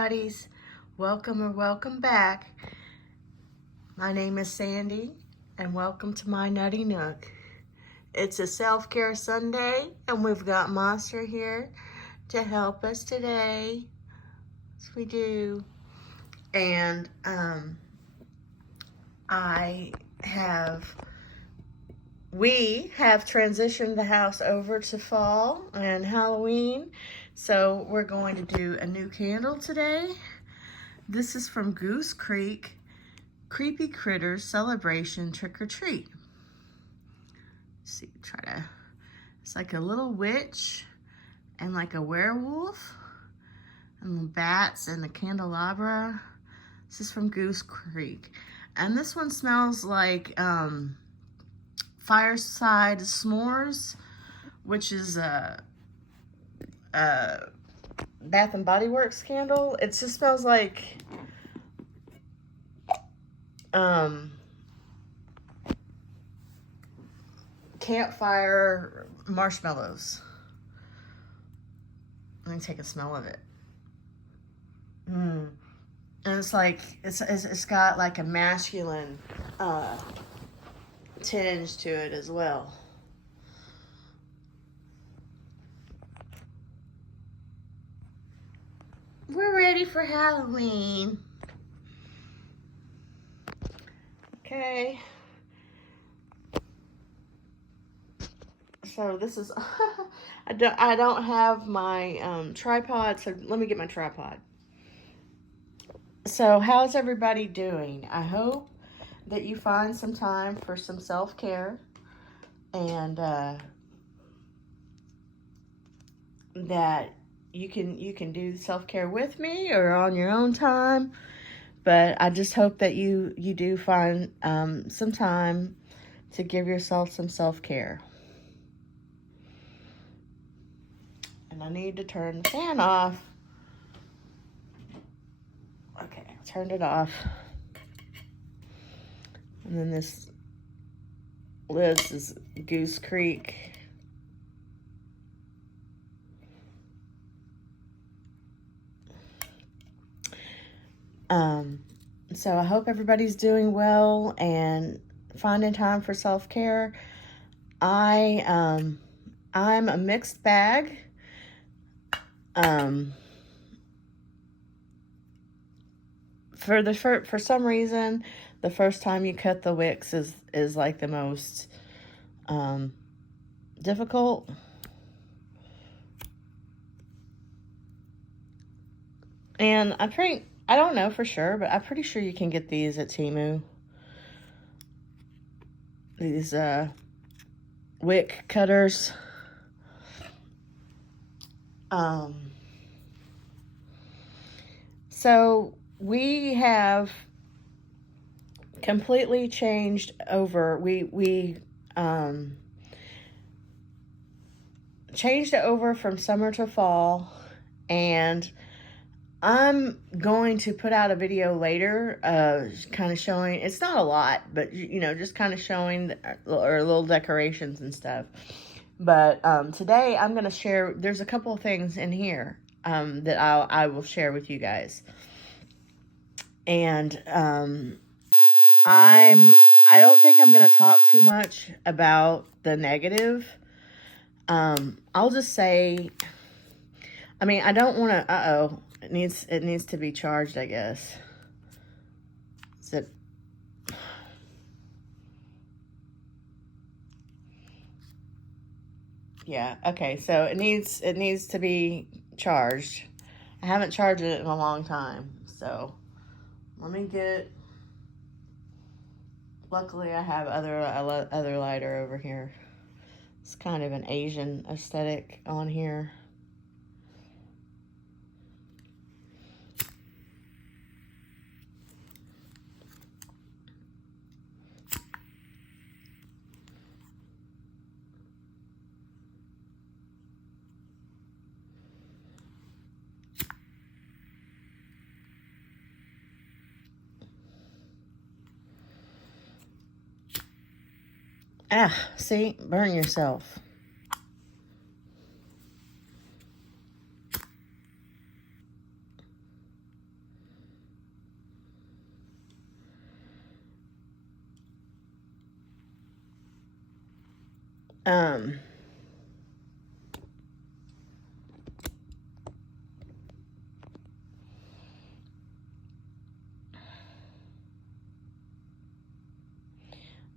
buddies. Welcome or welcome back. My name is Sandy and welcome to my Nutty Nook. It's a self-care Sunday and we've got Monster here to help us today. Yes, we do. And we have transitioned the house over to fall and Halloween. So we're going to do a new candle today. This is from Goose Creek, Creepy Critters Celebration Trick or Treat. Let's see, it's like a little witch and like a werewolf and the bats and the candelabra. This is from Goose Creek. And this one smells like Fireside S'mores, which is a Bath and Body Works candle. It just smells like campfire marshmallows. Let me take a smell of it. And it's like it's got like a masculine tinge to it as well. We're ready for Halloween. Okay. So this is I don't have my tripod, so let me get my tripod. So how's everybody doing? I hope that you find some time for some self-care and that you can do self-care with me or on your own time. But I just hope that you do find some time to give yourself some self-care. And I need to turn the fan off. Okay, I turned it off. And then this is Goose Creek. So I hope everybody's doing well and finding time for self-care. I'm a mixed bag. For some reason, the first time you cut the wicks is like the most difficult. And I don't know for sure, but I'm pretty sure you can get these at Temu. These wick cutters. So we have completely changed over. We changed it over from summer to fall, and I'm going to put out a video later, kind of showing, it's not a lot, but just kind of showing or little decorations and stuff. But today I'm going to share, there's a couple of things in here that I will share with you guys. And I don't think I'm going to talk too much about the negative. I'll just say, I don't want to, it needs to be charged, I guess. Is it? Yeah, okay, so it needs to be charged. I haven't charged it in a long time, so let me get, luckily I have other lighter over here. It's kind of an Asian aesthetic on here. See, burn yourself.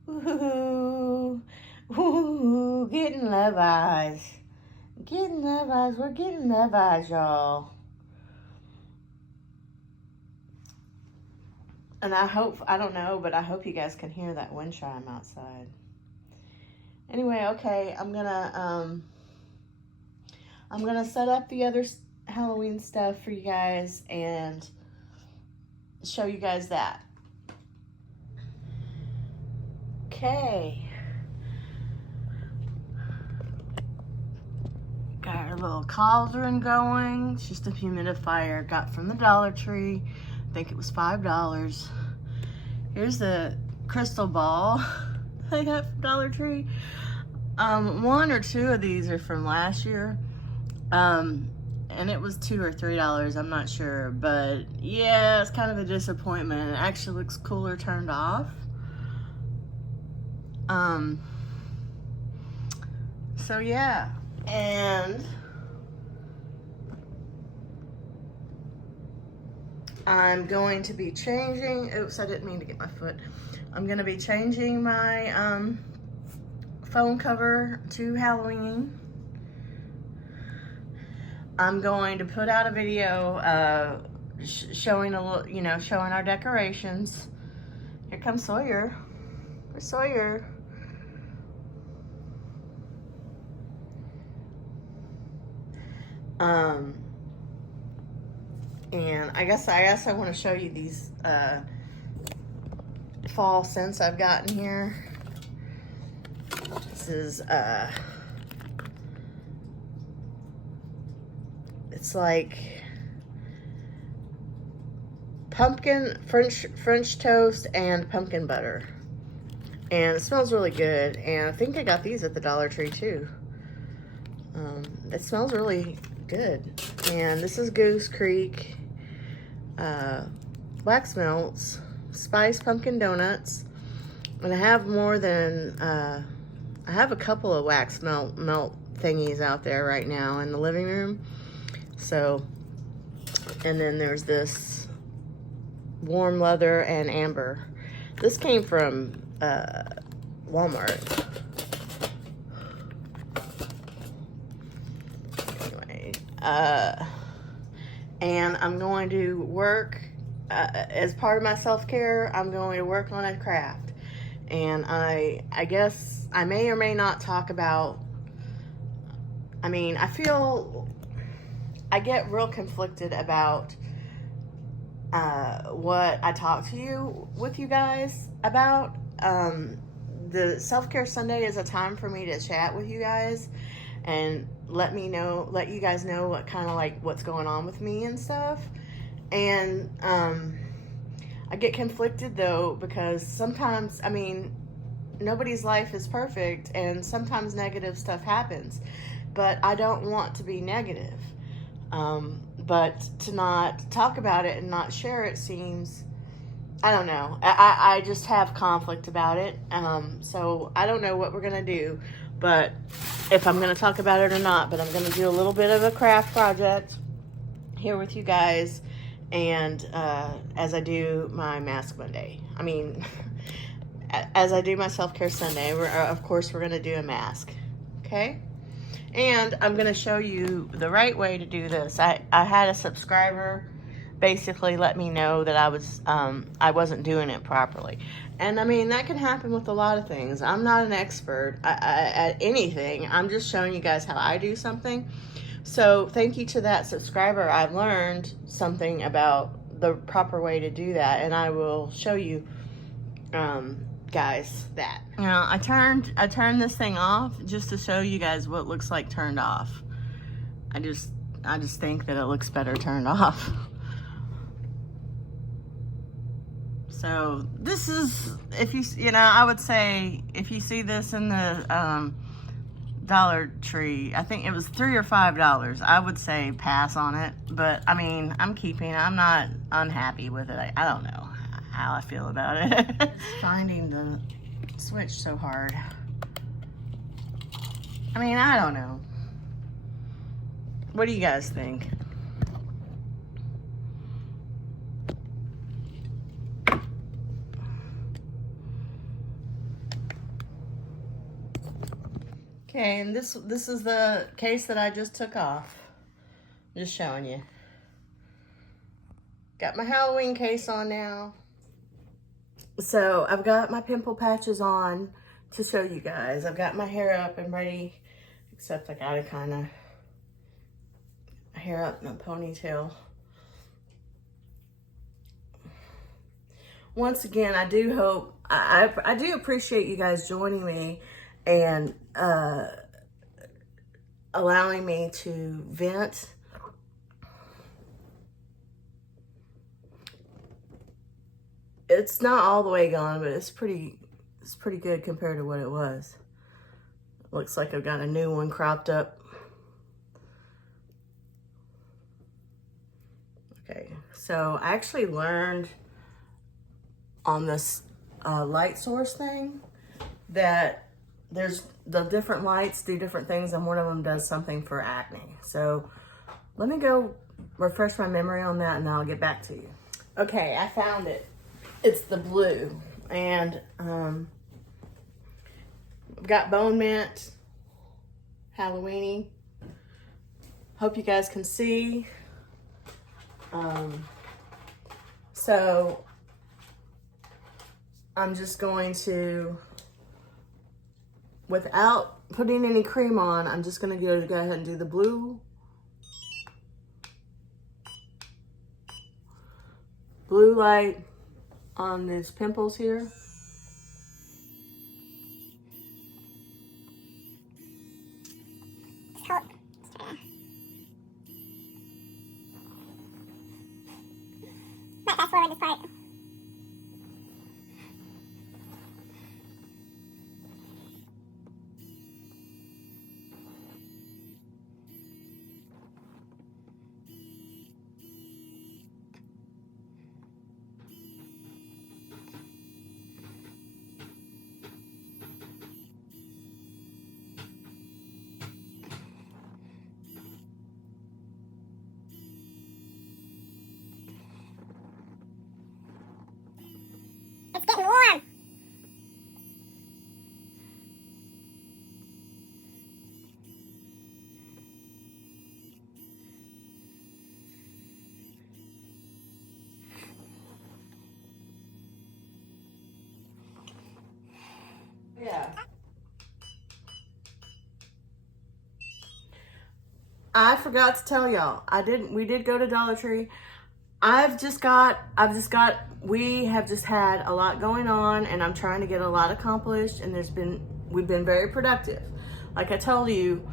Ooh, ooh, getting love eyes. Getting love eyes. We're getting love eyes, y'all. And I don't know, but I hope you guys can hear that wind chime outside. Anyway, okay, I'm gonna set up the other Halloween stuff for you guys and show you guys that. Okay. Got our little cauldron going. It's just a humidifier. Got from the Dollar Tree. I think it was $5. Here's the crystal ball I got from Dollar Tree. One or two of these are from last year. And it was $2 or $3. I'm not sure. But yeah, it's kind of a disappointment. It actually looks cooler turned off. So yeah, and I'm going to be changing, oops, I didn't mean to get my foot. I'm going to be changing my phone cover to Halloween. I'm going to put out a video showing a little, showing our decorations. Here comes Sawyer. Where's Sawyer? And I guess I want to show you these fall scents I've gotten here. This is it's like pumpkin, French toast, and pumpkin butter, and it smells really good. And I think I got these at the Dollar Tree too. It smells really good. And this is Goose Creek wax melts, spice pumpkin donuts, and I have more than I have a couple of wax melt thingies out there right now in the living room. So, and then there's this warm leather and amber. This came from Walmart. And I'm going to work, as part of my self-care, I'm going to work on a craft. And I guess I may or may not talk about, I get real conflicted about what I talk to with you guys about. The Self-Care Sunday is a time for me to chat with you guys and let you guys know what kind of what's going on with me and stuff. And I get conflicted though, because sometimes, nobody's life is perfect and sometimes negative stuff happens, but I don't want to be negative. But to not talk about it and not share it seems, I don't know. I just have conflict about it. So I don't know what we're going to do, but if I'm going to talk about it or not, but I'm going to do a little bit of a craft project here with you guys. And, as I do my Mask Monday, as I do my Self-Care Sunday, of course, we're going to do a mask. Okay. And I'm going to show you the right way to do this. I had a subscriber basically let me know that I wasn't doing it properly. And that can happen with a lot of things. I'm not an expert at anything. I'm just showing you guys how I do something. So thank you to that subscriber. I've learned something about the proper way to do that, and I will show you guys that. I turned this thing off just to show you guys what it looks like turned off. I just think that it looks better turned off. So this is, if I would say if you see this in the Dollar Tree, I think it was $3 or $5. I would say pass on it, but I'm keeping it. I'm not unhappy with it. I don't know how I feel about it. Finding the switch so hard. I mean, I don't know. What do you guys think? Okay, and this is the case that I just took off. Just showing you. Got my Halloween case on now. So I've got my pimple patches on to show you guys. I've got my hair up and ready, except I gotta kind of hair up in a ponytail. Once again, I do hope, I do appreciate you guys joining me and allowing me to vent. It's not all the way gone, but it's pretty good compared to what it was. Looks like I've got a new one cropped up. Okay, so I actually learned on this light source thing that there's the different lights do different things, and one of them does something for acne. So let me go refresh my memory on that, and then I'll get back to you. Okay, I found it. It's the blue, and I've got bone mint, Halloweeny. Hope you guys can see. So I'm just going to, without putting any cream on, I'm just going to go ahead and do the blue light on these pimples here. But that's slower this part. It's getting warm. Yeah. I forgot to tell y'all. We did go to Dollar Tree. We have just had a lot going on, and I'm trying to get a lot accomplished, and we've been very productive. Like I told you,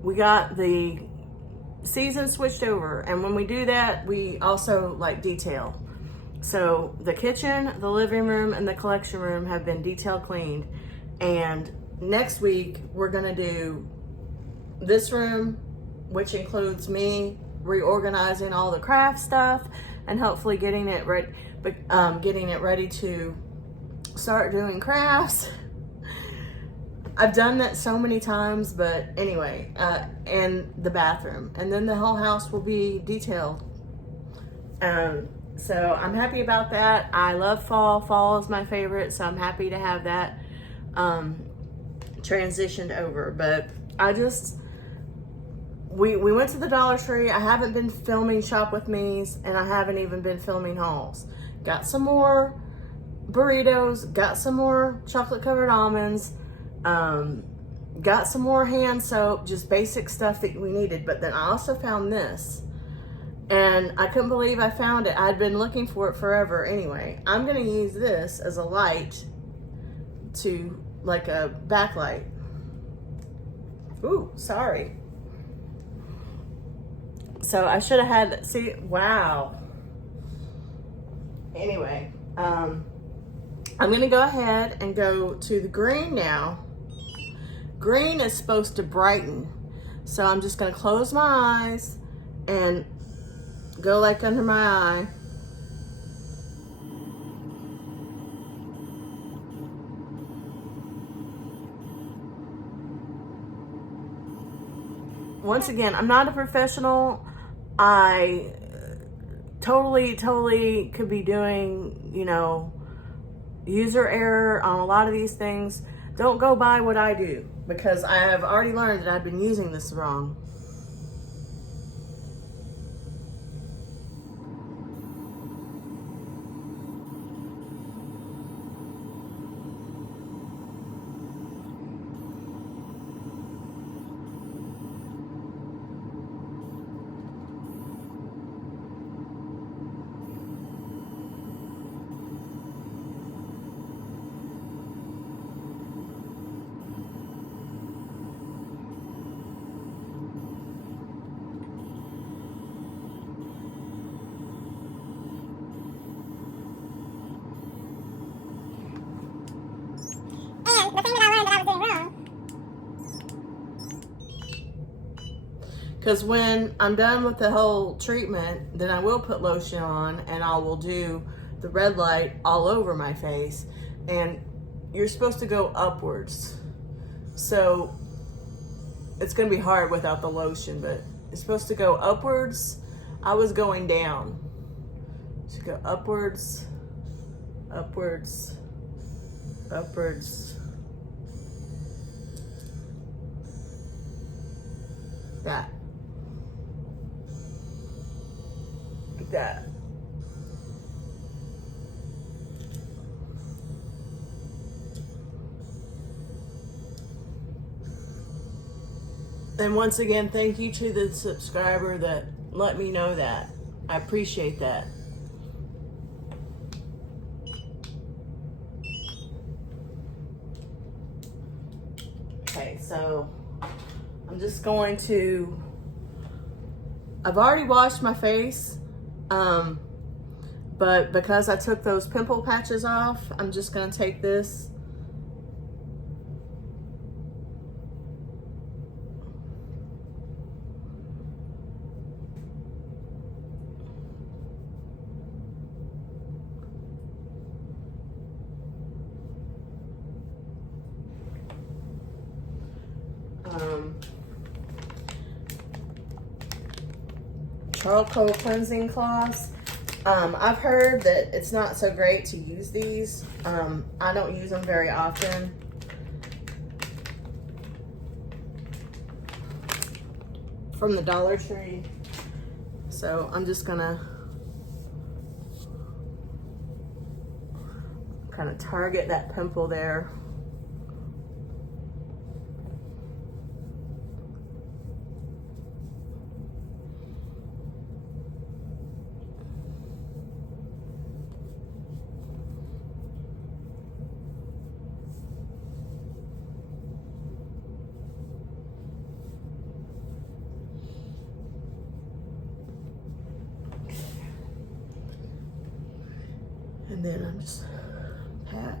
we got the season switched over, and when we do that, we also like detail. So the kitchen, the living room, and the collection room have been detail cleaned, and next week we're gonna do this room, which includes me reorganizing all the craft stuff and hopefully getting it ready to start doing crafts. I've done that so many times, but anyway, and the bathroom, and then the whole house will be detailed. So I'm happy about that. I love fall. Fall is my favorite, so I'm happy to have that transitioned over. But we went to the Dollar Tree. I haven't been filming Shop With Me's, and I haven't even been filming hauls. Got some more burritos, got some more chocolate covered almonds, got some more hand soap, just basic stuff that we needed. But then I also found this, and I couldn't believe I found it. I'd been looking for it forever. Anyway, I'm gonna use this as a light, to like a backlight. Ooh, sorry. So I should have had, see, wow. Anyway, I'm gonna go ahead and go to the green now. Green is supposed to brighten. So I'm just gonna close my eyes and go like under my eye. once again, I'm not a professional. I totally could be doing, you know, user error on a lot of these things. Don't go by what I do, because I have already learned that I've been using this wrong. And the thing that I learned that I was doing wrong. Because when I'm done with the whole treatment, then I will put lotion on, and I will do the red light all over my face. And you're supposed to go upwards. So it's going to be hard without the lotion, but it's supposed to go upwards. I was going down. So go upwards, upwards, upwards. That. Like that. And once again, thank you to the subscriber that let me know that. I appreciate that. Okay, so I'm just going to, I've already washed my face, but because I took those pimple patches off, I'm just going to take this . Charcoal cleansing cloths. I've heard that it's not so great to use these. I don't use them very often. From the Dollar Tree. So I'm just gonna kind of target that pimple there. And then I'm just pat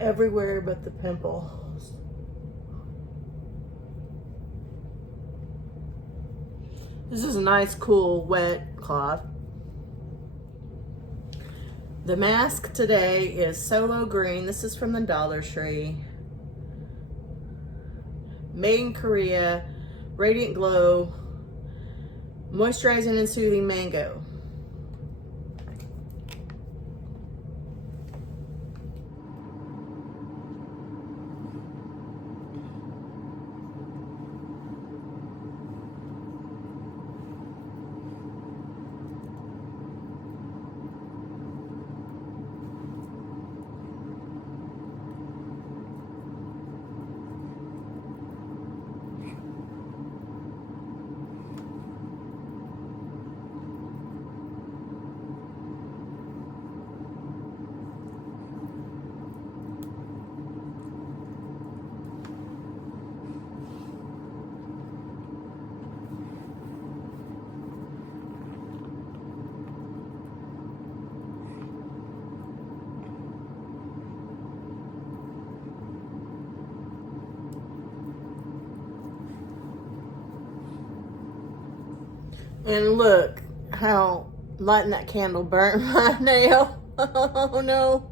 everywhere but the pimples. This is a nice, cool, wet cloth. The mask today is Solo Green. This is from the Dollar Tree. Made in Korea. Radiant Glow. Moisturizing and Soothing Mango. And look how lighting that candle burnt my nail. Oh no.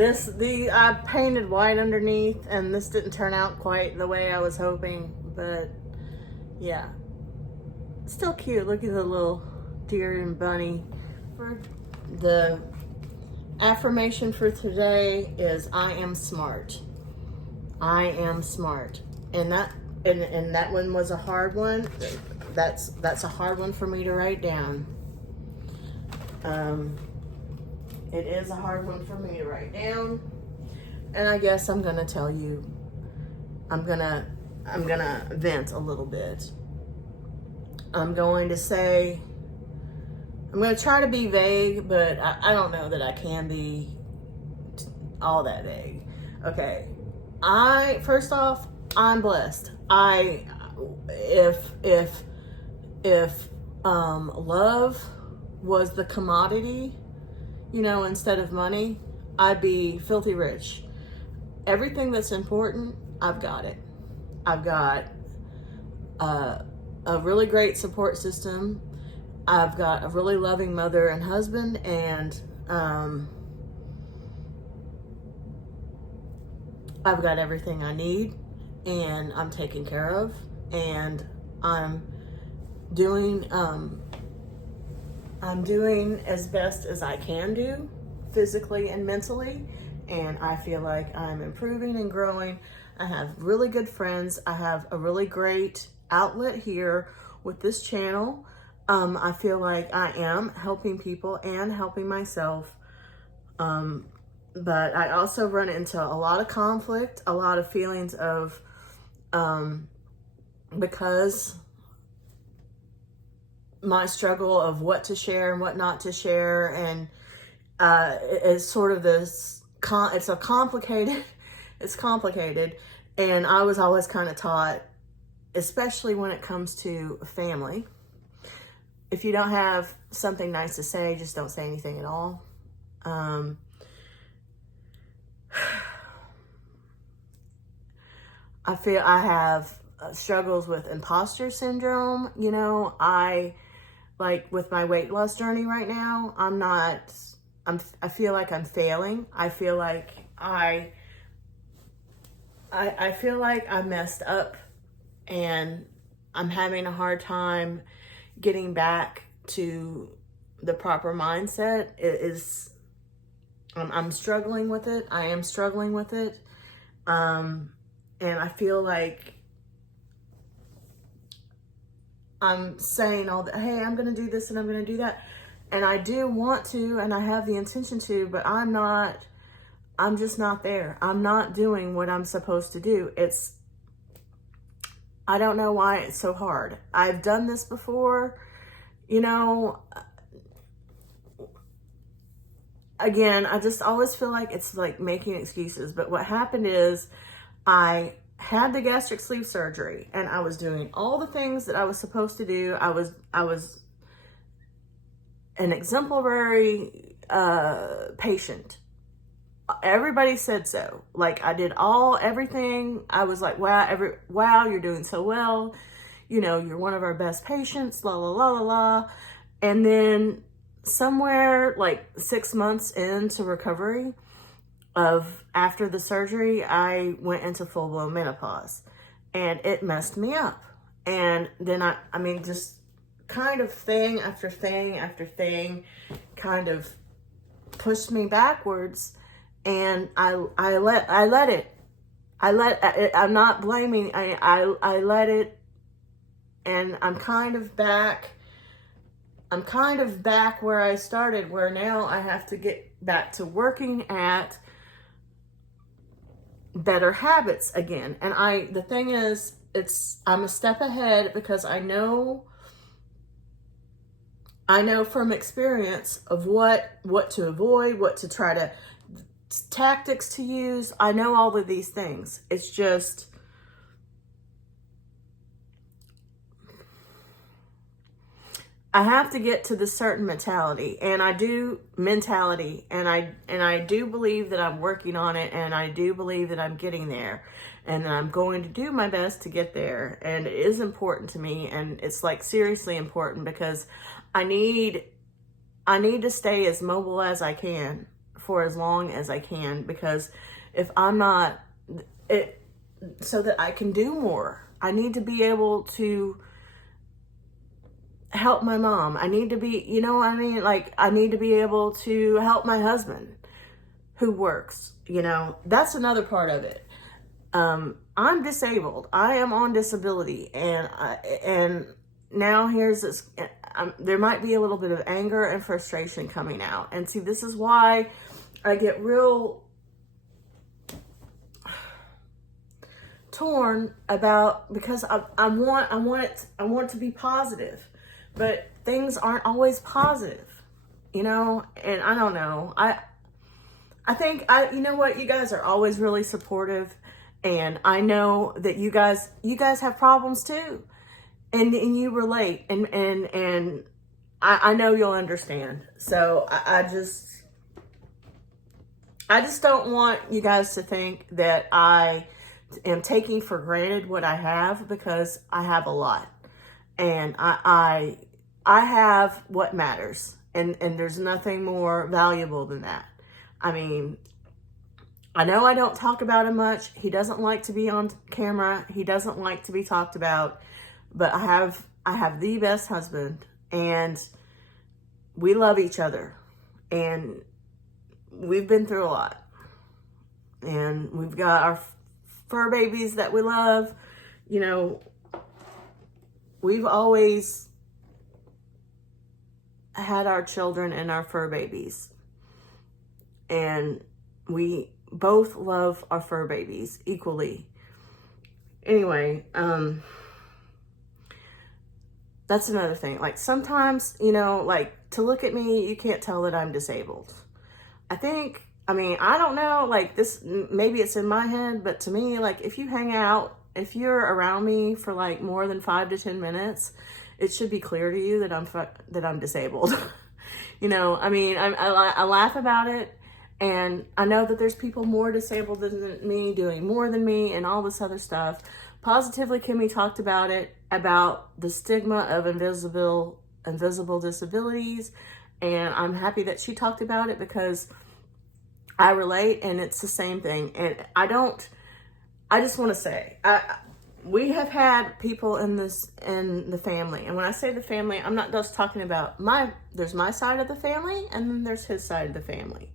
I painted white underneath, and this didn't turn out quite the way I was hoping, but yeah, still cute. Look at the little deer and bunny. For the affirmation for today is I am smart. I am smart. And that one was a hard one. That's a hard one for me to write down. It is a hard one for me to write down. And I guess I'm gonna tell you, I'm gonna vent a little bit. I'm going to try to be vague, but I don't know that I can be all that vague. Okay. First off, I'm blessed. If love was the commodity, instead of money, I'd be filthy rich. Everything that's important, I've got it. I've got a really great support system. I've got a really loving mother and husband, and I've got everything I need, and I'm taken care of, and I'm doing as best as I can do, physically and mentally, and I feel like I'm improving and growing. I have really good friends. I have a really great outlet here with this channel. I feel like I am helping people and helping myself. But I also run into a lot of conflict, a lot of feelings of, because my struggle of what to share and what not to share, and it's sort of this, it's complicated, and I was always kind of taught, especially when it comes to family, if you don't have something nice to say, just don't say anything at all. I feel I have struggles with imposter syndrome. I, like with my weight loss journey right now, I feel like I'm failing. I feel like I feel like I messed up, and I'm having a hard time getting back to the proper mindset. I'm struggling with it. I am struggling with it. And I feel like I'm saying all that, hey, I'm going to do this and I'm going to do that. And I do want to, and I have the intention to, but I'm just not there. I'm not doing what I'm supposed to do. I don't know why it's so hard. I've done this before, again, I just always feel like it's like making excuses. But what happened is I had the gastric sleeve surgery, and I was doing all the things that I was supposed to do. I was an exemplary patient. Everybody said so. Like, I did everything. I was like, wow, you're doing so well. You're one of our best patients, la, la, la, la, la. And then somewhere like 6 months into recovery after the surgery, I went into full-blown menopause, and it messed me up. And then I mean, just kind of thing after thing after thing kind of pushed me backwards. And I let it. I'm not blaming. I let it, and I'm kind of back where I started, where now I have to get back to working at better habits again. And the thing is, I'm a step ahead, because I know from experience of what to avoid, what to try to, tactics to use. I know all of these things. It's just, I have to get to this certain mentality, and I do believe that I'm working on it, and I do believe that I'm getting there, and I'm going to do my best to get there. And it is important to me, and it's like seriously important, because I need to stay as mobile as I can for as long as I can, because if I'm not, so that I can do more. I need to be able to help my mom. I need to be, you know what I mean? Like, I need to be able to help my husband who works, you know. That's another part of it. I'm disabled. I am on disability, and now here's this, there might be a little bit of anger and frustration coming out. And see, this is why I get real torn about, because I want to be positive, but things aren't always positive, you know. And I don't know. I think you know what, you guys are always really supportive, and I know that you guys have problems too, and you relate, and I know you'll understand. So I just don't want you guys to think that I am taking for granted what I have, because I have a lot, and I have what matters, and there's nothing more valuable than that. I mean, I know I don't talk about him much. He doesn't like to be on camera. He doesn't like to be talked about, but I have the best husband, and we love each other, and we've been through a lot, and we've got our fur babies that we love. You know, we've always had our children and our fur babies, and we both love our fur babies equally. Anyway, that's another thing. Like, sometimes, you know, like, to look at me, you can't tell that I'm disabled. I mean, I don't know, like, this, maybe it's in my head, but to me, like, if you hang out, if you're around me for like more than 5 to 10 minutes, it should be clear to you that I'm disabled. You know, I mean, I laugh about it, and I know that there's people more disabled than me, doing more than me, and all this other stuff. Positively, Kimmy talked about it, about the stigma of invisible disabilities, and I'm happy that she talked about it, because I relate, and it's the same thing. And I just want to say, we have had people in the family, and when I say the family, I'm not just talking about there's my side of the family, and then there's his side of the family.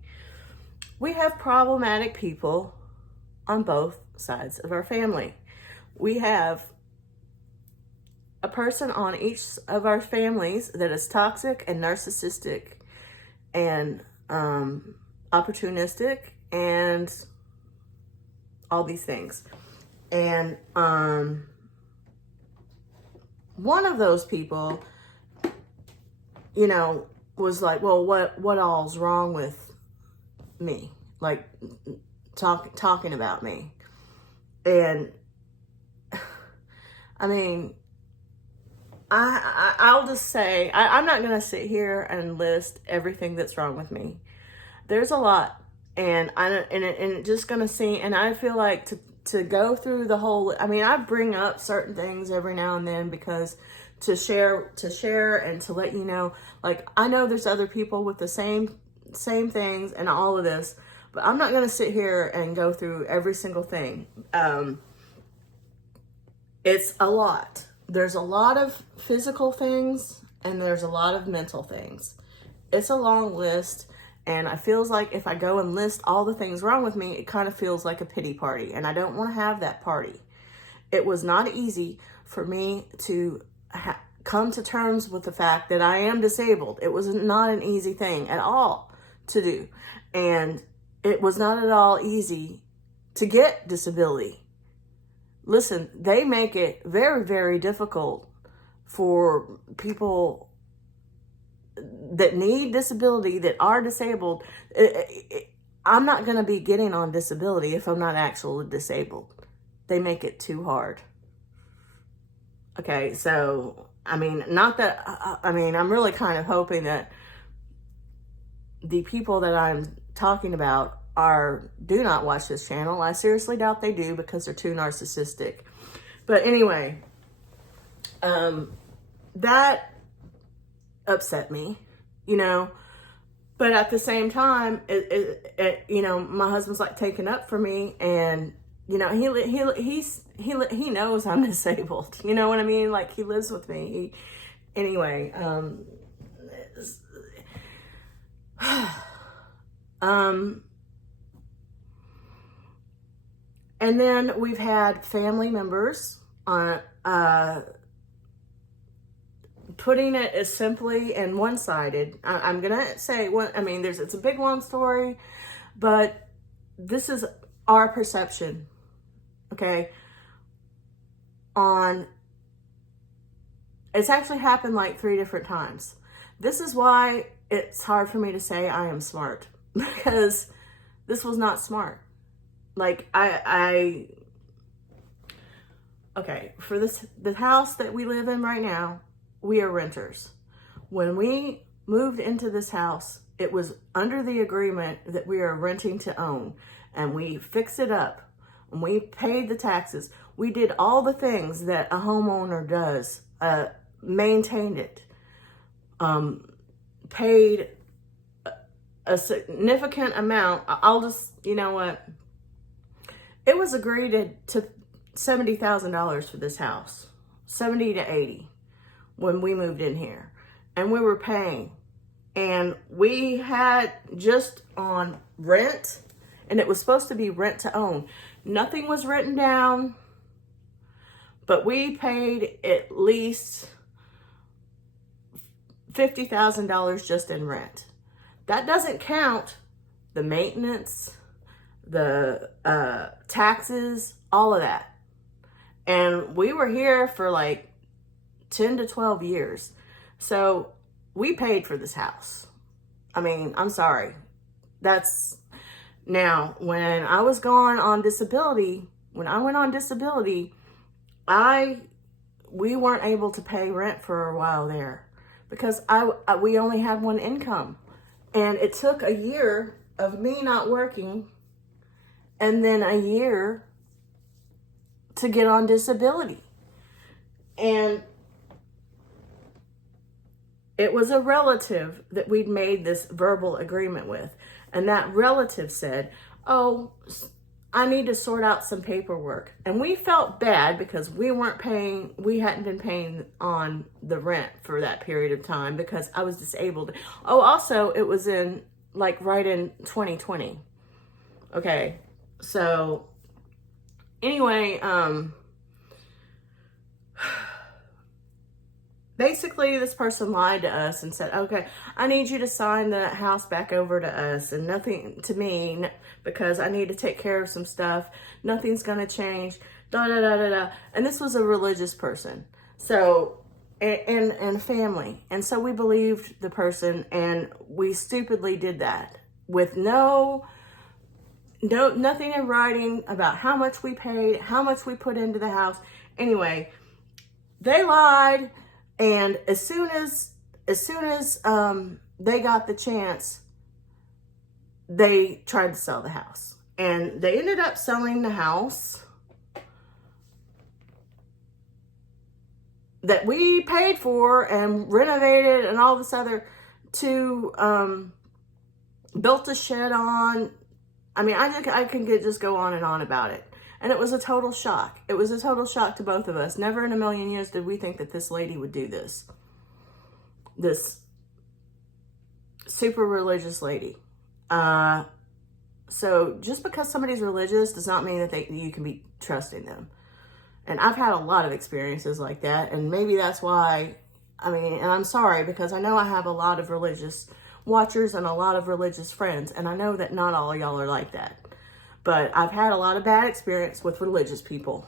We have problematic people on both sides of our family. We have a person on each of our families that is toxic and narcissistic and opportunistic and all these things. And one of those people, you know, was like, well, what all's wrong with me? Like, talking about me. And I mean, I'll just say, I'm not going to sit here and list everything that's wrong with me. There's a lot, and it's just going to seem, and I feel like to go through the whole, I mean, I bring up certain things every now and then, because to share and to let you know, like, I know there's other people with the same things and all of this, but I'm not going to sit here and go through every single thing. It's a lot. There's a lot of physical things, and there's a lot of mental things. It's a long list, and it feels like if I go and list all the things wrong with me, it kind of feels like a pity party, and I don't want to have that party. It was not easy for me to come to terms with the fact that I am disabled. It was not an easy thing at all to do, and it was not at all easy to get disability. Listen, they make it very, very difficult for people that need disability, that are disabled. I'm not going to be getting on disability if I'm not actually disabled. They make it too hard. Okay, so, I mean, not that, I mean, I'm really kind of hoping that the people that I'm talking about do not watch this channel. I seriously doubt they do, because they're too narcissistic. But anyway, that upset me. You know, But at the same time, you know, my husband's like taking up for me, and you know, he knows I'm disabled. You know what I mean? Like, he lives with me. Anyway, and then we've had family members on, putting it as simply and one-sided. I'm gonna say I mean, it's a big long story, but this is our perception, okay? It's actually happened like 3 different times. This is why it's hard for me to say I am smart, because this was not smart. Like, okay, for the house that we live in right now, we are renters. When we moved into this house, it was under the agreement that we are renting to own, and we fixed it up, and we paid the taxes. We did all the things that a homeowner does, maintained it, paid a significant amount. I'll just, you know what? It was agreed to $70,000 for this house, 70 to 80 when we moved in here, and we were paying, and we had just on rent, and it was supposed to be rent to own. Nothing was written down, but we paid at least $50,000 just in rent. That doesn't count the maintenance, the taxes, all of that. And we were here for like 10 to 12 years. So we paid for this house. I mean, I'm sorry. Now, when I was gone on disability, when I went on disability, we weren't able to pay rent for a while there, because we only had one income. And it took a year of me not working, and then a year to get on disability. And it was a relative that we'd made this verbal agreement with. And that relative said, oh, I need to sort out some paperwork. And we felt bad because we hadn't been paying on the rent for that period of time because I was disabled. Oh, also, it was right in 2020. Okay, so anyway, basically this person lied to us and said, okay, I need you to sign the house back over to us and nothing to me because I need to take care of some stuff. Nothing's going to change. Da, da, da, da, da. And this was a religious person. So, and family. And so we believed the person, and we stupidly did that with nothing in writing about how much we paid, how much we put into the house. Anyway, they lied. And as soon as they got the chance, they tried to sell the house, and they ended up selling the house that we paid for and renovated and all this other built a shed on. I mean, I can just go on and on about it. And it was a total shock. It was a total shock to both of us. Never in a million years did we think that this lady would do this. This super religious lady. So just because somebody's religious does not mean that you can be trusting them. And I've had a lot of experiences like that. And maybe that's why, and I'm sorry, because I know I have a lot of religious watchers and a lot of religious friends. And I know that not all of y'all are like that. But I've had a lot of bad experience with religious people.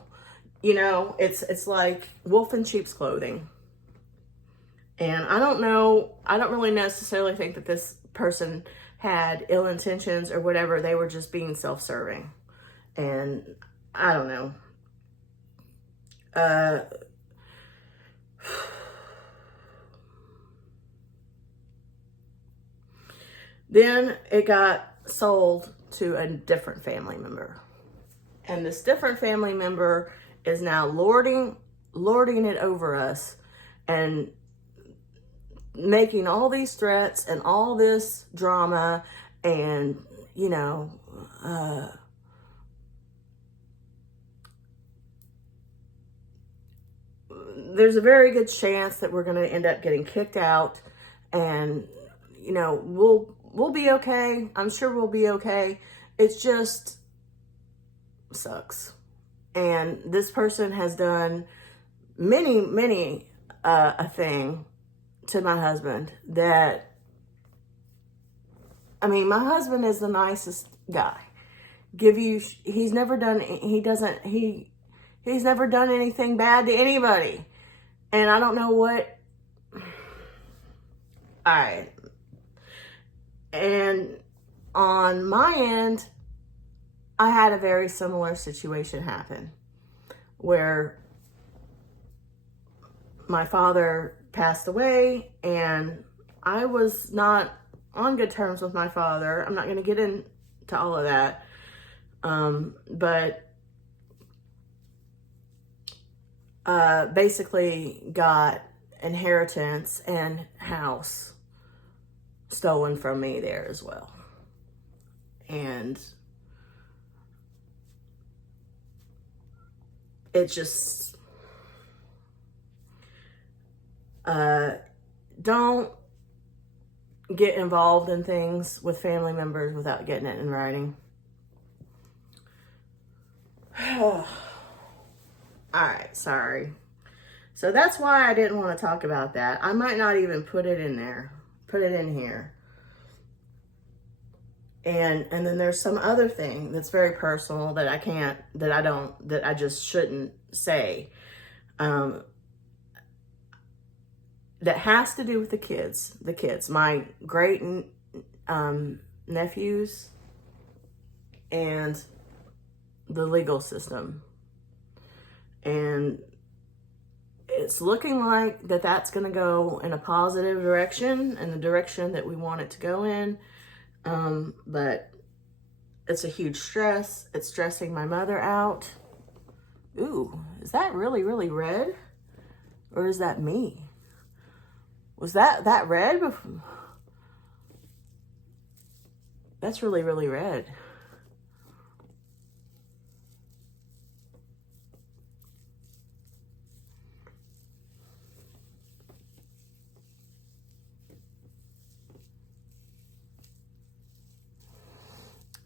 You know, it's like wolf in sheep's clothing. And I don't really necessarily think that this person had ill intentions or whatever. They were just being self-serving. And I don't know. Then it got sold to a different family member. And this different family member is now lording it over us and making all these threats and all this drama and, you know, there's a very good chance that we're going to end up getting kicked out, and, you know, we'll be okay. I'm sure we'll be okay. It's just sucks. And this person has done many a thing to my husband that, I mean, my husband is the nicest guy. He's never done anything bad to anybody. And I don't know what. All right. And on my end, I had a very similar situation happen where my father passed away, and I was not on good terms with my father. I'm not going to get into all of that. But basically got inheritance and house stolen from me there as well. And it just, don't get involved in things with family members without getting it in writing. All right, sorry. So that's why I didn't want to talk about that. I might not even put it in here. And then there's some other thing that's very personal that I just shouldn't say. That has to do with the kids. My great nephews and the legal system. And it's looking like that's going to go in a positive direction, in the direction that we want it to go in. But it's a huge stress. It's stressing my mother out. Ooh, is that really, really red? Or is that me? Was that red? That's really, really red.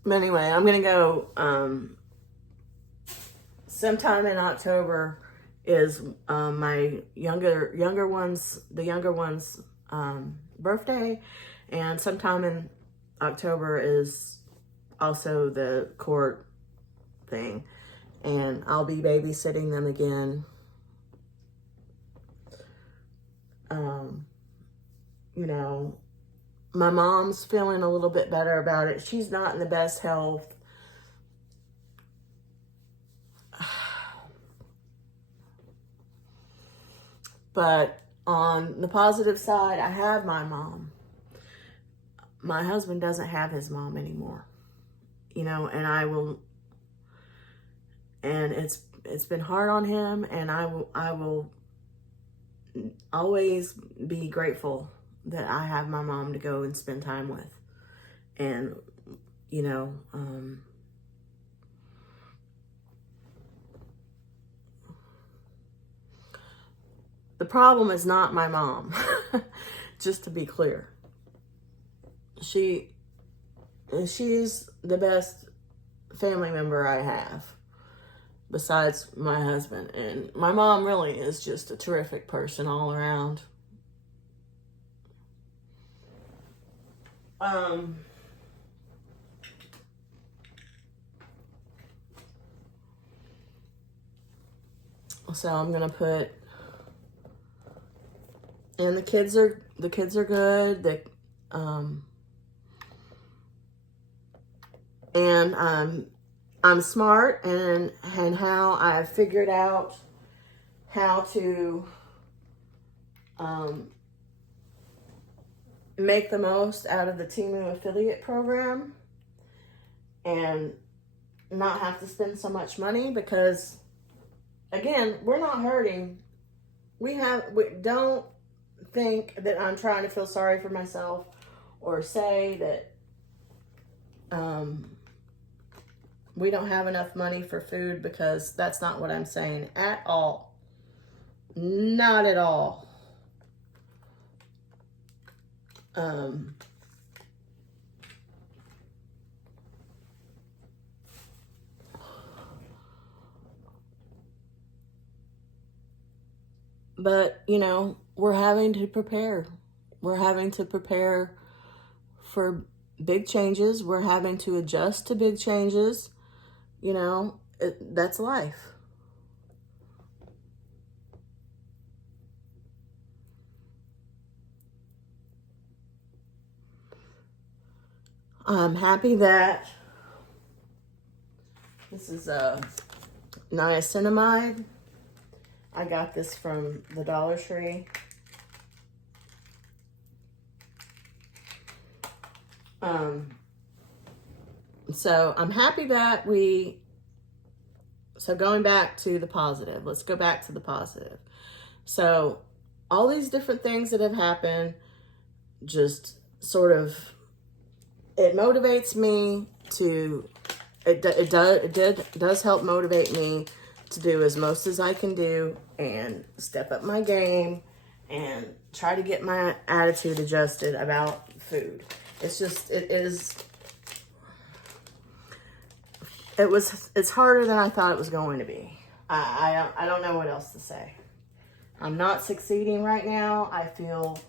But anyway, I'm going to go, sometime in October is my younger one's birthday, and sometime in October is also the court thing, and I'll be babysitting them again. You know, my mom's feeling a little bit better about it. She's not in the best health. But on the positive side, I have my mom. My husband doesn't have his mom anymore. You know, and it's been hard on him, and I will always be grateful that I have my mom to go and spend time with. And, you know, the problem is not my mom, just to be clear. She's the best family member I have, besides my husband. And my mom really is just a terrific person all around. So I'm gonna put, and the kids are good. I'm smart and how I've figured out how to make the most out of the Temu affiliate program and not have to spend so much money, because again, we're not hurting. Don't think that I'm trying to feel sorry for myself or say that we don't have enough money for food, because that's not what I'm saying at all. Not at all. But, you know, we're having to prepare. We're having to prepare for big changes. We're having to adjust to big changes. You know, that's life. I'm happy that this is a niacinamide. I got this from the Dollar Tree. So I'm happy that so going back to the positive, let's go back to the positive. So all these different things that have happened, just sort of, it motivates me to, it does help motivate me to do as most as I can do and step up my game and try to get my attitude adjusted about food. It's just, it's harder than I thought it was going to be. I don't know what else to say. I'm not succeeding right now. I feel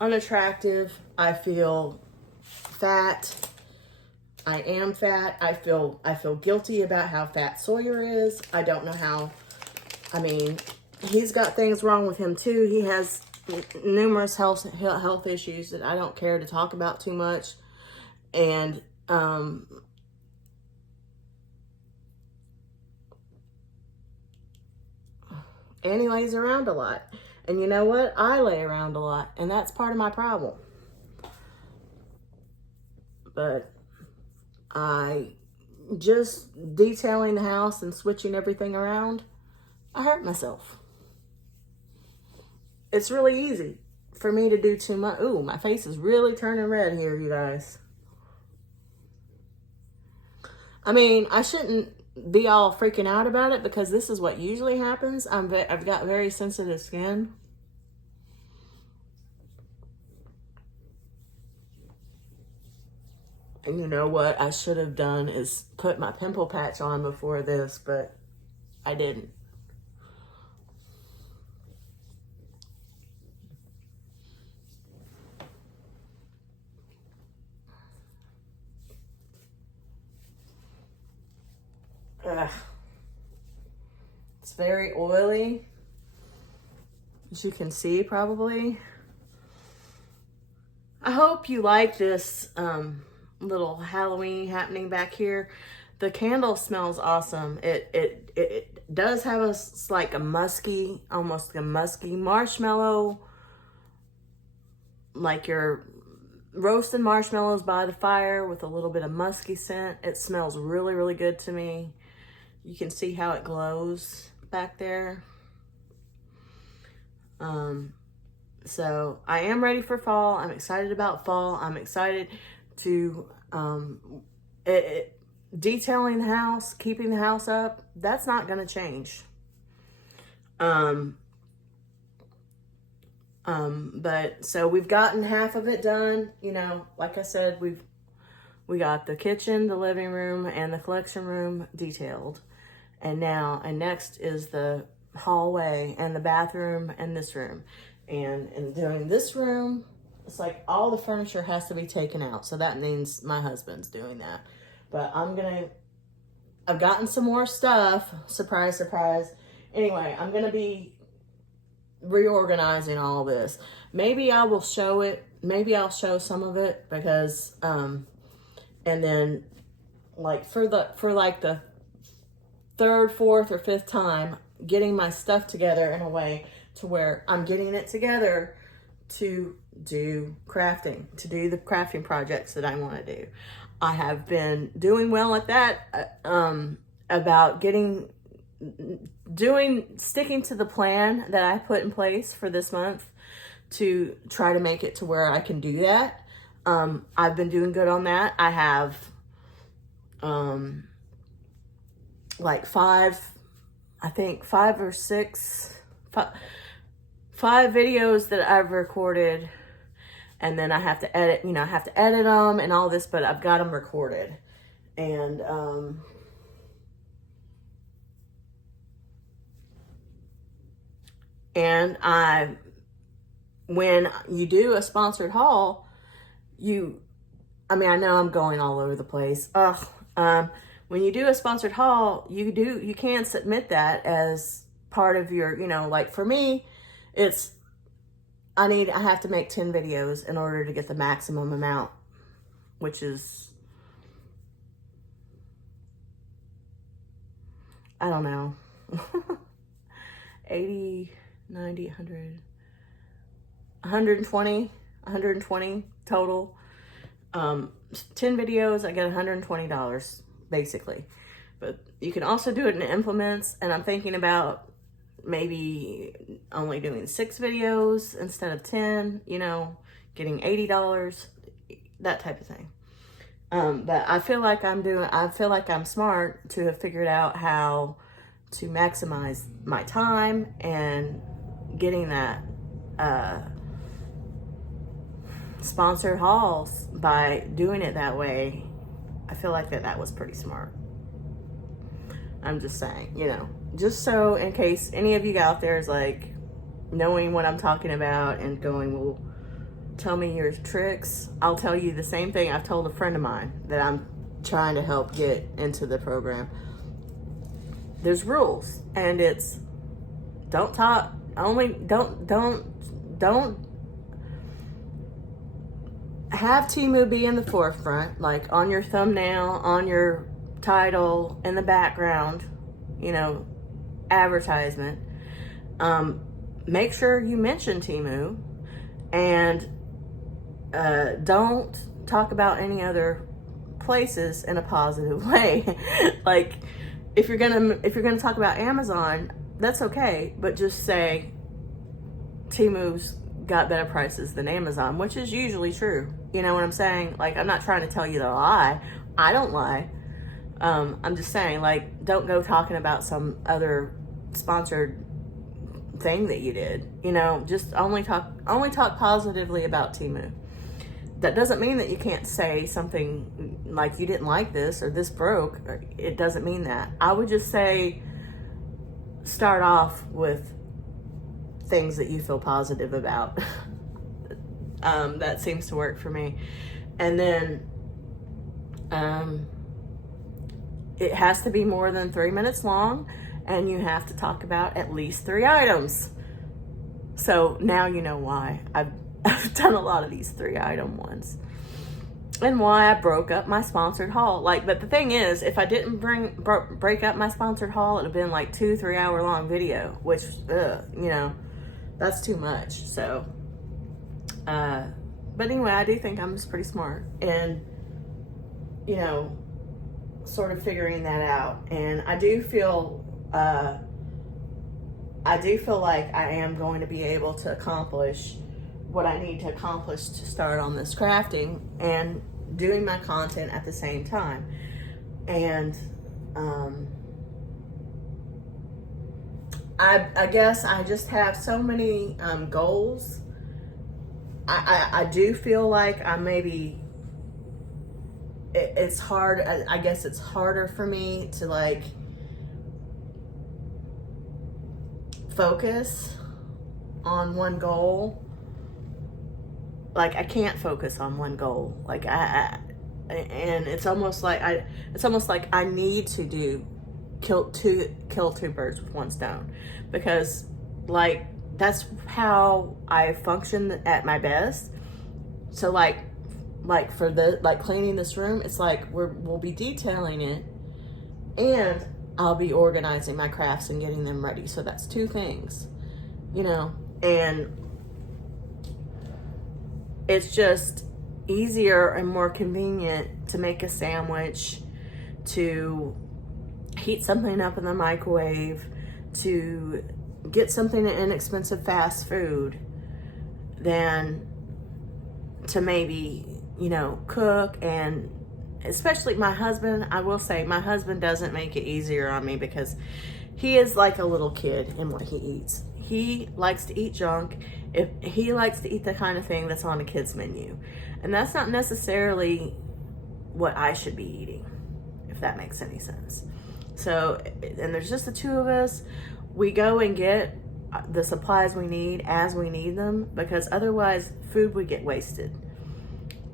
unattractive. I feel fat. I am fat. I feel guilty about how fat Sawyer is. I don't know how. I mean, he's got things wrong with him too. He has numerous health issues that I don't care to talk about too much. And and he lays around a lot. And you know what? I lay around a lot, and that's part of my problem. But just detailing the house and switching everything around, I hurt myself. It's really easy for me to do too much. Ooh, my face is really turning red here, you guys. I mean, I shouldn't be all freaking out about it, because this is what usually happens. I've got very sensitive skin. And you know what I should have done is put my pimple patch on before this, but I didn't. Ugh. It's very oily, as you can see probably. I hope you like this little Halloween happening back here. The candle smells awesome. It does have like a musky, almost a musky marshmallow, like you're roasting marshmallows by the fire with a little bit of musky scent. It smells really, really good to me. You can see how it glows back there. So I am ready for fall. I'm excited about fall. I'm excited to detailing the house, keeping the house up. That's not going to change. But so we've gotten half of it done. You know, like I said, we got the kitchen, the living room, and the collection room detailed. And next is the hallway and the bathroom and this room. And doing this room, it's like all the furniture has to be taken out. So that means my husband's doing that. But I've gotten some more stuff. Surprise, surprise. Anyway, I'm going to be reorganizing all this. Maybe I will show it. Maybe I'll show some of it, because, and then like for like the third, fourth, or fifth time, getting my stuff together in a way to where I'm getting it together to do crafting, to do the crafting projects that I want to do. I have been doing well at that, about sticking to the plan that I put in place for this month to try to make it to where I can do that. I've been doing good on that. I have like five videos that I've recorded, and then I have to edit, I have to edit them and all this, but I've got them recorded. And when you do a sponsored haul, I know I'm going all over the place. When you do a sponsored haul, you can submit that as part of your, like for me, I have to make 10 videos in order to get the maximum amount, which is, I don't know, 80, 90, 100, 120 total. 10 videos, I get $120 basically. But you can also do it in implements, and I'm thinking about maybe only doing 6 videos instead of 10, getting $80, that type of thing. But I feel like I'm smart to have figured out how to maximize my time, and getting that sponsored hauls by doing it that way. I feel like that was pretty smart. I'm just saying, just so in case any of you out there is like knowing what I'm talking about and going, well, tell me your tricks. I'll tell you the same thing I've told a friend of mine that I'm trying to help get into the program. There's rules, and it's don't have Temu be in the forefront, like on your thumbnail, on your title, in the background, advertisement. Make sure you mention Temu, and don't talk about any other places in a positive way. Like if you're gonna talk about Amazon, that's okay, but just say Temu's got better prices than Amazon, which is usually true. You know what I'm saying? Like, I'm not trying to tell you to lie. I don't lie. I'm just saying, like, don't go talking about some other sponsored thing that you did. Just only talk positively about Temu. That doesn't mean that you can't say something like you didn't like this or this broke. It doesn't mean that. I would just say start off with things that you feel positive about. That seems to work for me. And then it has to be more than 3 minutes long, and you have to talk about at least 3 items. So now you know why I've done a lot of these 3-item ones, and why I broke up my sponsored haul. But the thing is, if I didn't break up my sponsored haul, it'd have been like 2-3 hour long video, which that's too much. So but anyway, I do think I'm just pretty smart, and sort of figuring that out. And I do feel like I am going to be able to accomplish what I need to accomplish to start on this crafting and doing my content at the same time. And I guess I just have so many goals. I do feel like it's hard. I guess it's harder for me to like focus on one goal. Like I can't focus on one goal. Like and it's almost like I need to kill two birds with one stone, because like that's how I function at my best. So like for the cleaning this room, it's like we'll be detailing it, and I'll be organizing my crafts and getting them ready. So that's 2 things, and it's just easier and more convenient to make a sandwich, to heat something up in the microwave, to get something inexpensive fast food, than to maybe, you know, cook. And especially my husband, I will say my husband doesn't make it easier on me because he is like a little kid in what he eats. He likes to eat junk. If he likes to eat the kind of thing that's on a kid's menu. And that's not necessarily what I should be eating, if that makes any sense. So, and there's just the two of us. We go and get the supplies we need as we need them, because otherwise food would get wasted.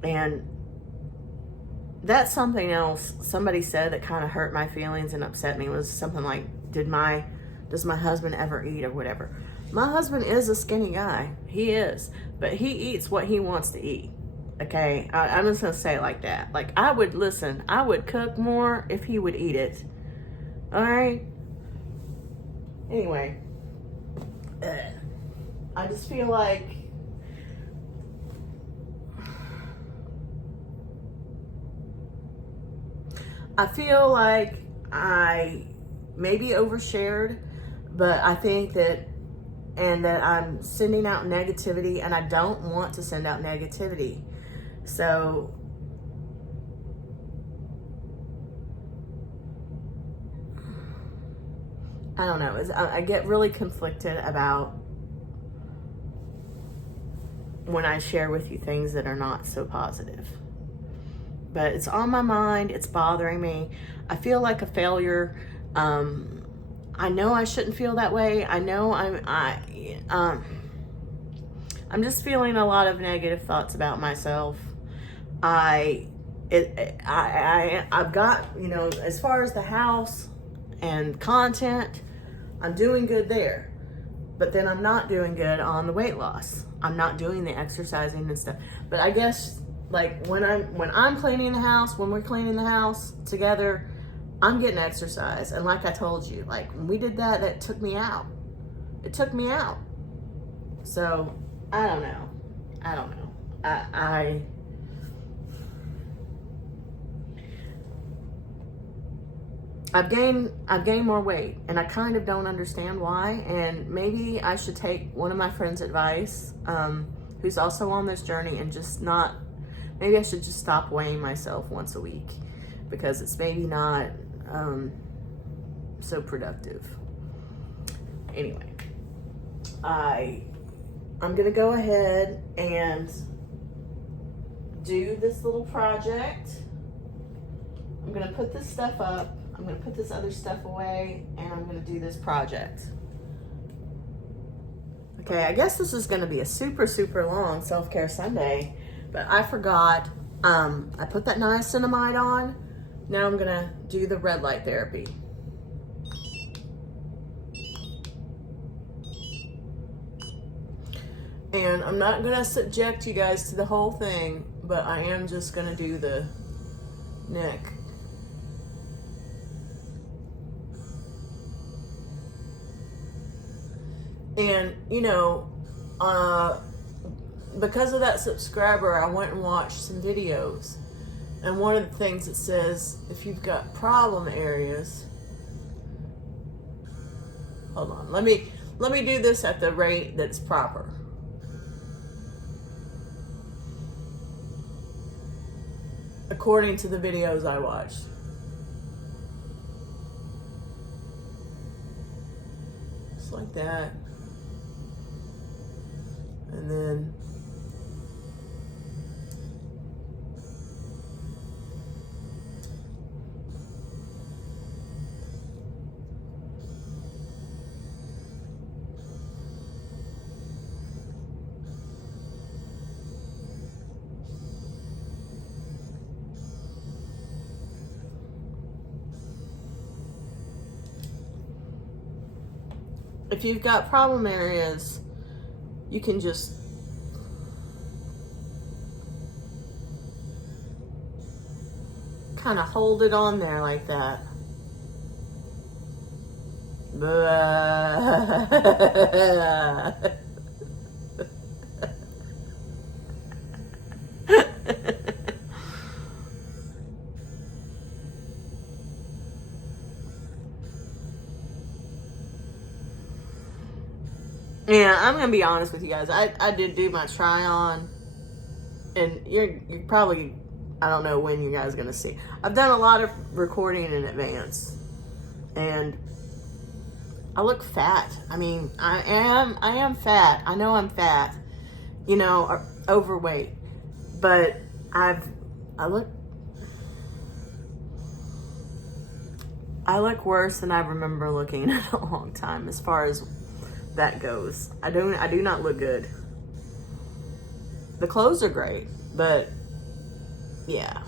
And that's something else somebody said that kind of hurt my feelings and upset me, was something like, does my husband ever eat or whatever? My husband is a skinny guy. He is, but he eats what he wants to eat. Okay, I'm just gonna say it like that. Like, I would cook more if he would eat it. All right. Anyway, I just feel like I maybe overshared, but I think that I'm sending out negativity, and I don't want to send out negativity. So I don't know. I get really conflicted about when I share with you things that are not so positive. But it's on my mind. It's bothering me. I feel like a failure. I know I shouldn't feel that way. I know I'm just feeling a lot of negative thoughts about myself. I've got, you know, as far as the house and content, I'm doing good there. But then I'm not doing good on the weight loss. I'm not doing the exercising and stuff. But I guess, like, when I'm cleaning the house, when we're cleaning the house together, I'm getting exercise. And like I told you, like, when we did that, that took me out. It took me out. So I don't know. I've gained more weight, and I kind of don't understand why. And maybe I should take one of my friends' advice, who's also on this journey, and maybe I should just stop weighing myself once a week, because it's maybe not so productive. Anyway, I'm gonna go ahead and do this little project. I'm gonna put this stuff up. I'm gonna put this other stuff away, and I'm gonna do this project. Okay, I guess this is gonna be a super, super long self-care Sunday, but I forgot, I put that niacinamide on. Now I'm gonna do the red light therapy. And I'm not gonna subject you guys to the whole thing, but I am just gonna do the neck. And, you know, because of that subscriber, I went and watched some videos. And one of the things it says, if you've got problem areas, hold on, let me do this at the rate that's proper. According to the videos I watched. Just like that. And then if you've got problem areas, you can just kind of hold it on there like that. Yeah, I'm gonna be honest with you guys. I did do my try on, and you're probably, I don't know when you guys are gonna see. I've done a lot of recording in advance, and I look fat. I mean, I am fat. I know I'm fat, you know, overweight, but I look worse than I remember looking in a long time as far as that goes. I do not look good. The clothes are great, but yeah.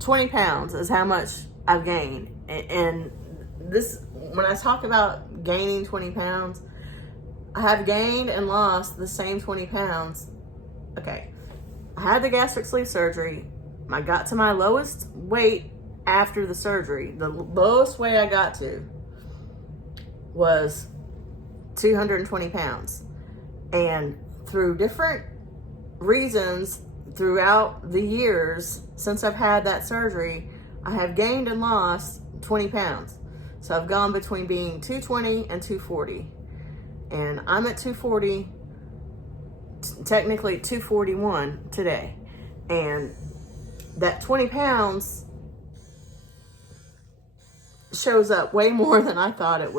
20 pounds is how much I've gained. And this, when I talk about gaining 20 pounds, I have gained and lost the same 20 pounds. Okay. I had the gastric sleeve surgery. I got to my lowest weight after the surgery. The lowest weight I got to was 220 pounds. And through different reasons throughout the years since I've had that surgery, I have gained and lost 20 pounds. So I've gone between being 220 and 240. And I'm at 240, technically 241 today. And that 20 pounds shows up way more than I thought it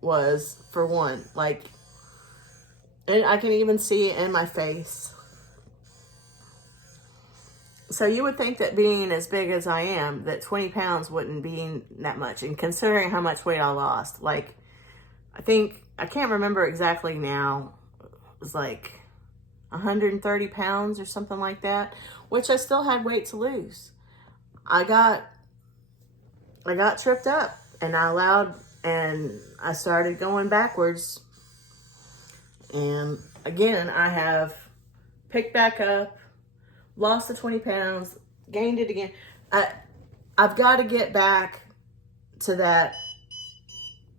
was, for one. Like, and I can even see it in my face. So you would think that being as big as I am, that 20 pounds wouldn't be that much. And considering how much weight I lost, like, I can't remember exactly now. It was like 130 pounds or something like that, which I still had weight to lose. I got tripped up, and I started going backwards. And again, I have picked back up, lost the 20 pounds, gained it again. I've got to get back to that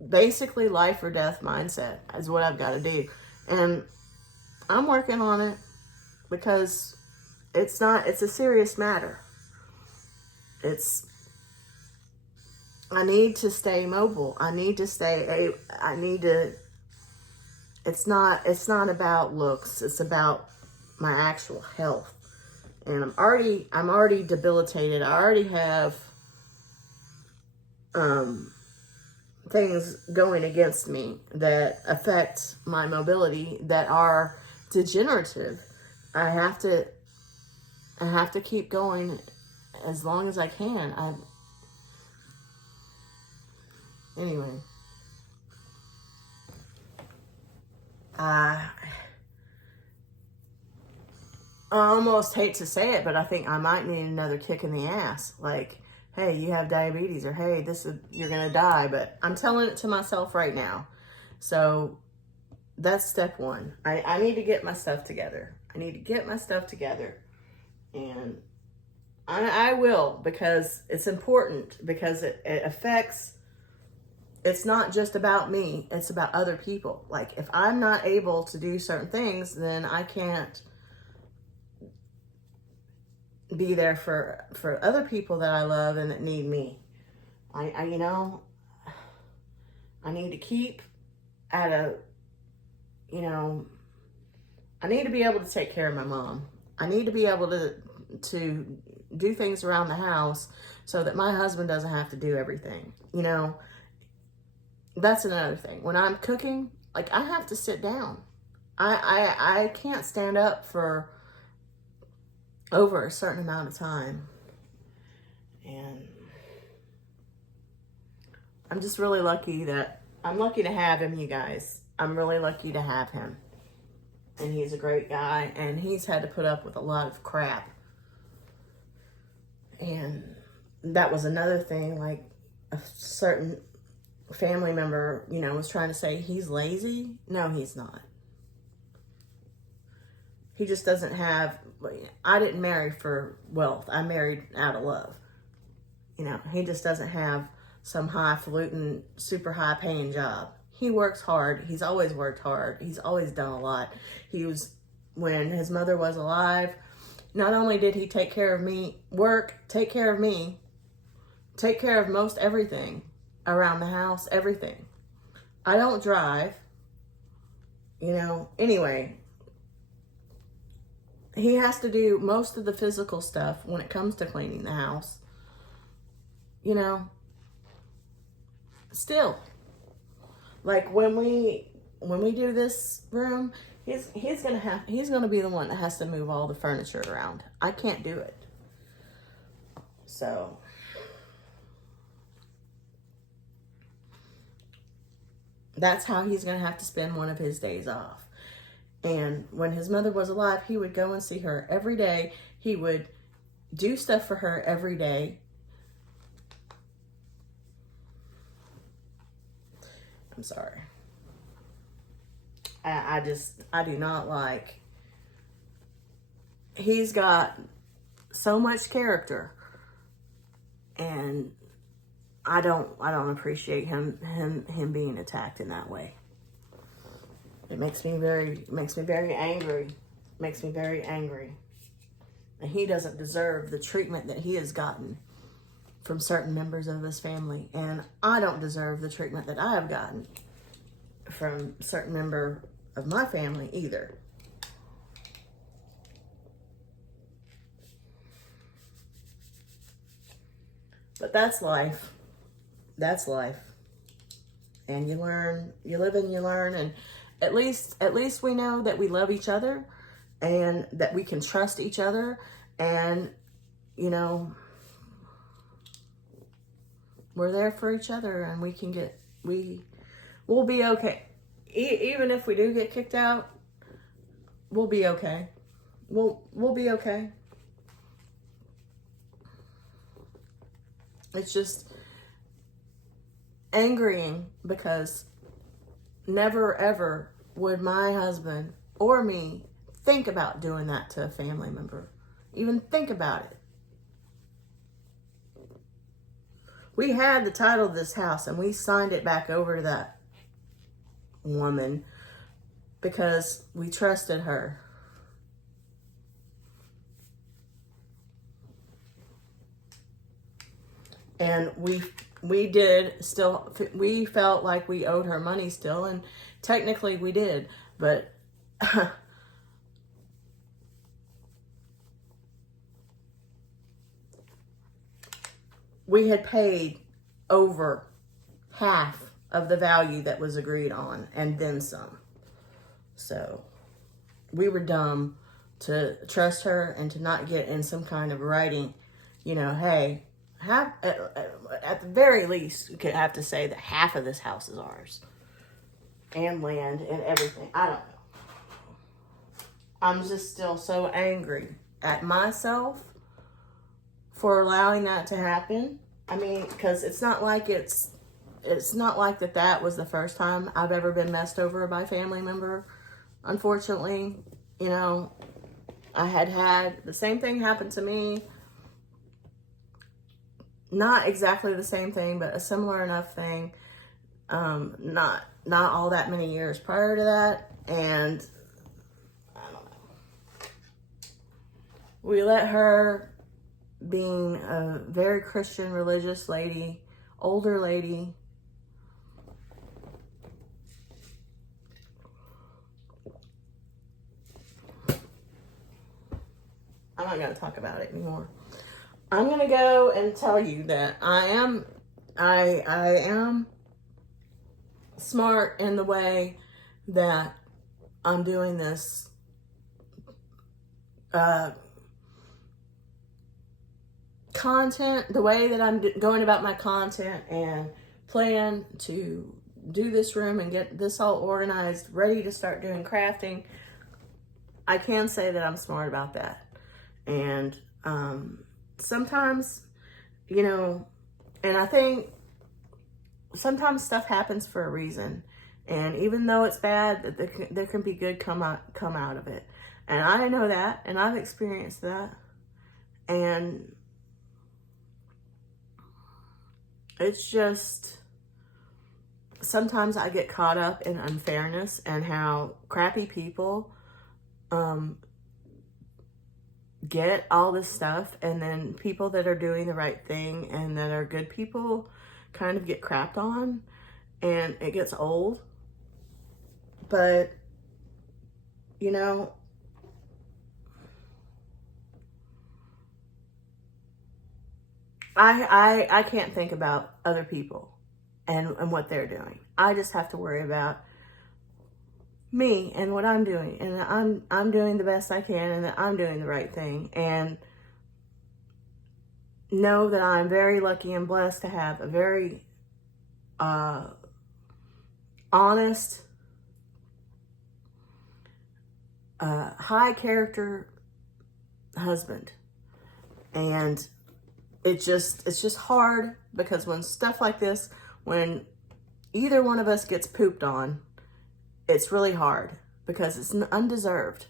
basically life or death mindset is what I've got to do. And I'm working on it because it's a serious matter. I need to stay mobile. It's not about looks. It's about my actual health. And I'm already debilitated. I already have things going against me that affect my mobility that are degenerative. I have to keep going as long as I can. Anyway. I almost hate to say it, but I think I might need another kick in the ass. Like, hey, you have diabetes, or hey, you're gonna die. But I'm telling it to myself right now. So that's step one. I need to get my stuff together. And I will, because it's important, because it affects. It's not just about me, it's about other people. Like, if I'm not able to do certain things, then I can't be there for other people that I love and that need me. I need to keep at a, I need to be able to take care of my mom. I need to be able to do things around the house so that my husband doesn't have to do everything, That's another thing. When I'm cooking, like, I have to sit down. I can't stand up for over a certain amount of time. And I'm just really lucky I'm lucky to have him, you guys. I'm really lucky to have him. And he's a great guy, and he's had to put up with a lot of crap. And that was another thing, like, a certain family member, was trying to say he's lazy. No, he's not. He just doesn't have, I didn't marry for wealth. I married out of love. He just doesn't have some highfalutin, super high paying job. He works hard. He's always worked hard. He's always done a lot. When his mother was alive, not only did he take care of me, take care of me, take care of most everything around the house, everything. I don't drive, you know. Anyway, he has to do most of the physical stuff when it comes to cleaning the house, you know. Still, like when we do this room, he's gonna be the one that has to move all the furniture around. I can't do it. So that's how he's gonna have to spend one of his days off. And when his mother was alive, he would go and see her every day. He would do stuff for her every day. I'm sorry. I do not like. He's got so much character, and I don't appreciate him being attacked in that way. It makes me very angry. Makes me very angry. And he doesn't deserve the treatment that he has gotten from certain members of his family. And I don't deserve the treatment that I have gotten from certain member of my family either. But that's life. That's life. And you learn, you live and you learn, and at least we know that we love each other and that we can trust each other, and you know, we're there for each other, and we'll be okay. Even if we do get kicked out, we'll be okay. We'll be okay. It's just angering because never ever would my husband or me think about doing that to a family member. Even think about it. We had the title of this house and we signed it back over to that woman because we trusted her. And we felt like we owed her money still, and technically we did, but we had paid over half of the value that was agreed on, and then some. So we were dumb to trust her and to not get in some kind of writing, you know, hey, at the very least, we could have to say that half of this house is ours. And land and everything. I don't know. I'm just still so angry at myself for allowing that to happen. I mean, because it's not like that was the first time I've ever been messed over by a family member. Unfortunately, you know, I had the same thing happen to me. Not exactly the same thing, but a similar enough thing. Not all that many years prior to that. And I don't know. We let her, being a very Christian, religious lady, older lady, I'm not going to talk about it anymore. I'm going to go and tell you that I am smart in the way that I'm doing this content, the way that I'm going about my content and plan to do this room and get this all organized, ready to start doing crafting. I can say that I'm smart about that. And sometimes, you know, and I think sometimes stuff happens for a reason. And even though it's bad, there can be good come out of it. And I know that, and I've experienced that. And it's just, sometimes I get caught up in unfairness and how crappy people get all this stuff, and then people that are doing the right thing and that are good people kind of get crapped on. and it gets old. But, you know, I can't think about other people and what they're doing. I just have to worry about me and what I'm doing, and I'm doing the best I can, and that I'm doing the right thing, and know that I'm very lucky and blessed to have a very honest, high character husband. And it's just hard, because when stuff like this, when either one of us gets pooped on, it's really hard because it's undeserved,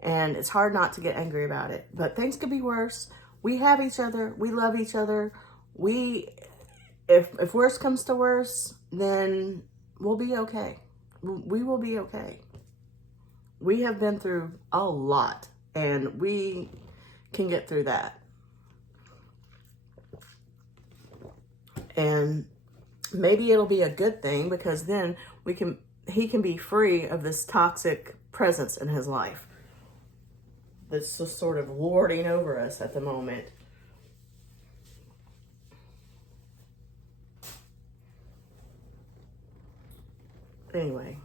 and it's hard not to get angry about it. But things could be worse. We have each other. We love each other. If worse comes to worse, then we'll be okay. We will be okay. We have been through a lot, and we can get through that. And maybe it'll be a good thing, because then he can be free of this toxic presence in his life that's just sort of lording over us at the moment. Anyway.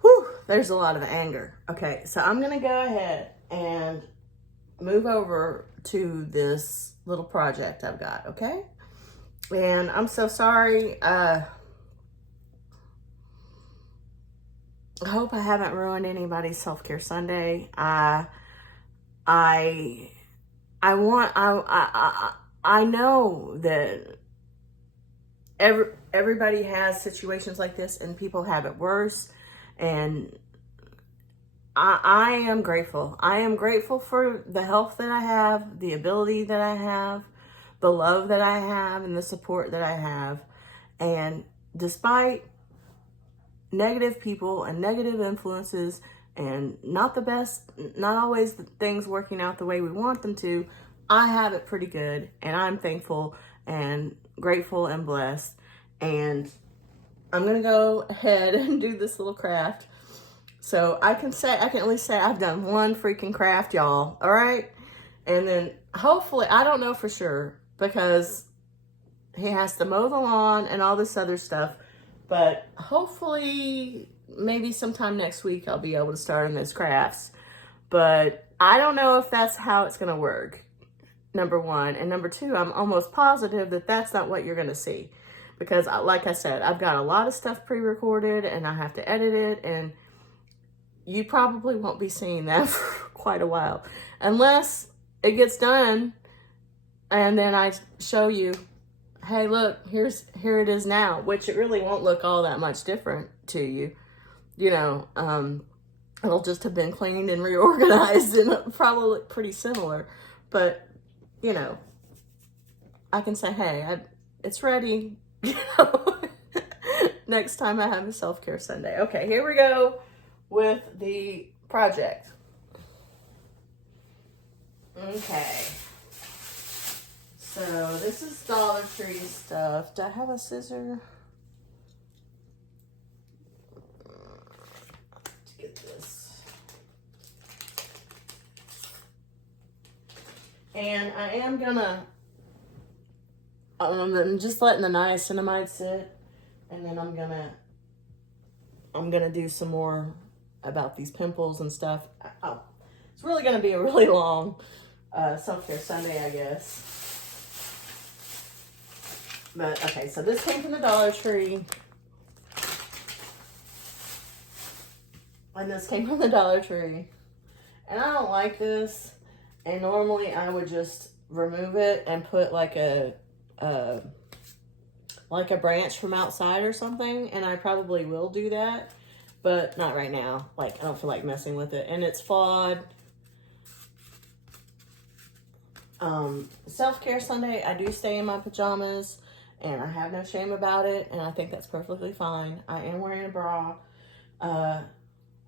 Whew, there's a lot of anger. Okay, so I'm going to go ahead and move over to this little project I've got, okay? And I'm so sorry. I hope I haven't ruined anybody's self-care Sunday. I know that everybody has situations like this, and people have it worse. And I am grateful. I am grateful for the health that I have, the ability that I have, the love that I have, and the support that I have. And despite negative people and negative influences, and not always the things working out the way we want them to, I have it pretty good, and I'm thankful and grateful and blessed. And I'm gonna go ahead and do this little craft. So I can at least say I've done one freaking craft, y'all. All right. And then hopefully, I don't know for sure, because he has to mow the lawn and all this other stuff. But hopefully, maybe sometime next week, I'll be able to start on those crafts. But I don't know if that's how it's going to work, number one. And number two, I'm almost positive that that's not what you're going to see. Because like I said, I've got a lot of stuff pre-recorded, and I have to edit it. And you probably won't be seeing that for quite a while. Unless it gets done, and then I show you, hey, look, here it is now, which it really won't look all that much different to you. You know, it'll just have been cleaned and reorganized, and probably look pretty similar. But, you know, I can say, hey, it's ready, you know, next time I have a self-care Sunday. Okay, here we go with the project. Okay. So this is Dollar Tree stuff. Do I have a scissor? Let's get this. And I am gonna, I'm just letting the niacinamide sit, and then I'm gonna do some more about these pimples and stuff. Oh, it's really gonna be a really long self-care Sunday, I guess. But, okay, so this came from the Dollar Tree. And this came from the Dollar Tree. And I don't like this. And normally I would just remove it and put like a branch from outside or something. And I probably will do that. But not right now. Like, I don't feel like messing with it. And it's flawed. Self-care Sunday, I do stay in my pajamas. And I have no shame about it, and I think that's perfectly fine. I am wearing a bra. I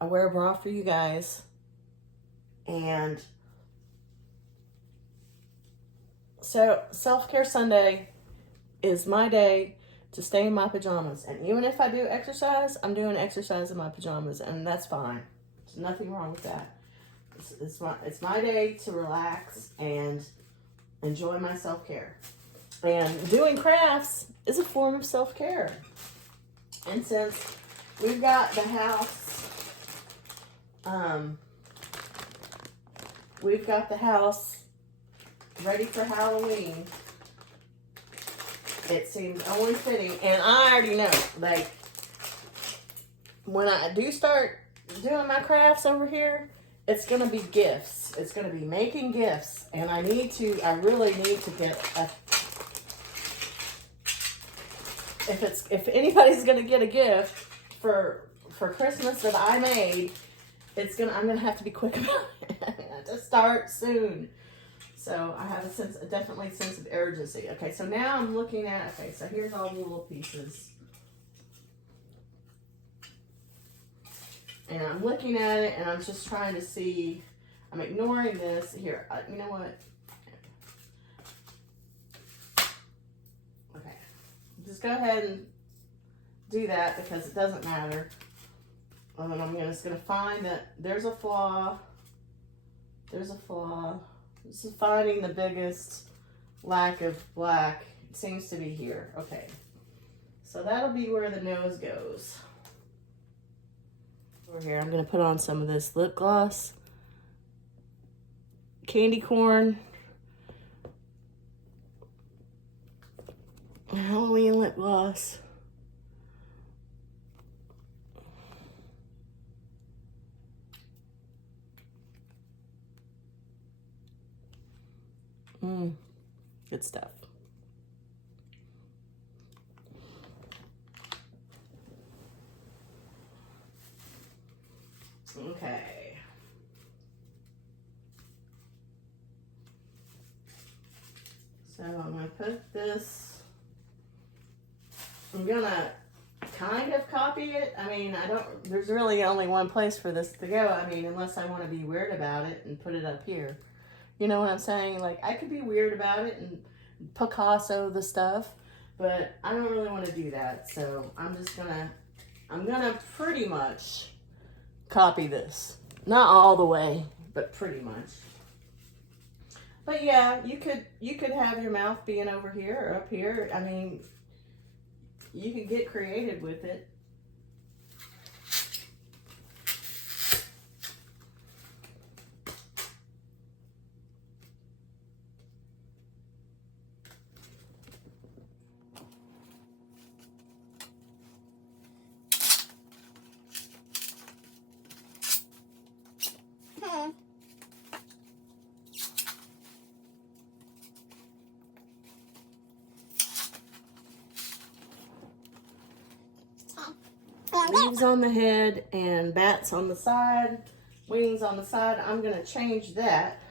wear a bra for you guys. And so Self-Care Sunday is my day to stay in my pajamas. And even if I do exercise, I'm doing exercise in my pajamas, and that's fine. There's nothing wrong with that. It's my day to relax and enjoy my self-care. And doing crafts is a form of self-care. And since we've got the house, ready for Halloween, it seems only fitting. And I already know, like, when I do start doing my crafts over here, it's going to be gifts. It's going to be making gifts. And I really need to get if anybody's going to get a gift for Christmas that I made, I'm going to have to be quick about it. I have to start soon. So I have definitely a sense of urgency. Okay, so now I'm looking at, so here's all the little pieces. And I'm looking at it, and I'm just trying to see. I'm ignoring this. Here, you know what? Okay. Just go ahead and do that because it doesn't matter. And I'm just going to find that there's a flaw. There's a flaw. This is finding the biggest lack of black. It seems to be here. Okay. So that'll be where the nose goes. Over here, I'm going to put on some of this lip gloss. Candy corn. Halloween lip gloss. Good stuff. Okay. So I'm going to put this, I'm going to kind of copy it. I mean, there's really only one place for this to go. I mean, unless I want to be weird about it and put it up here. You know what I'm saying? Like, I could be weird about it and Picasso the stuff, but I don't really want to do that. So I'm gonna pretty much copy this. Not all the way, but pretty much. But yeah, you could have your mouth being over here or up here. I mean, you can get creative with it. Leaves on the head and bats on the side, wings on the side. I'm going to change that.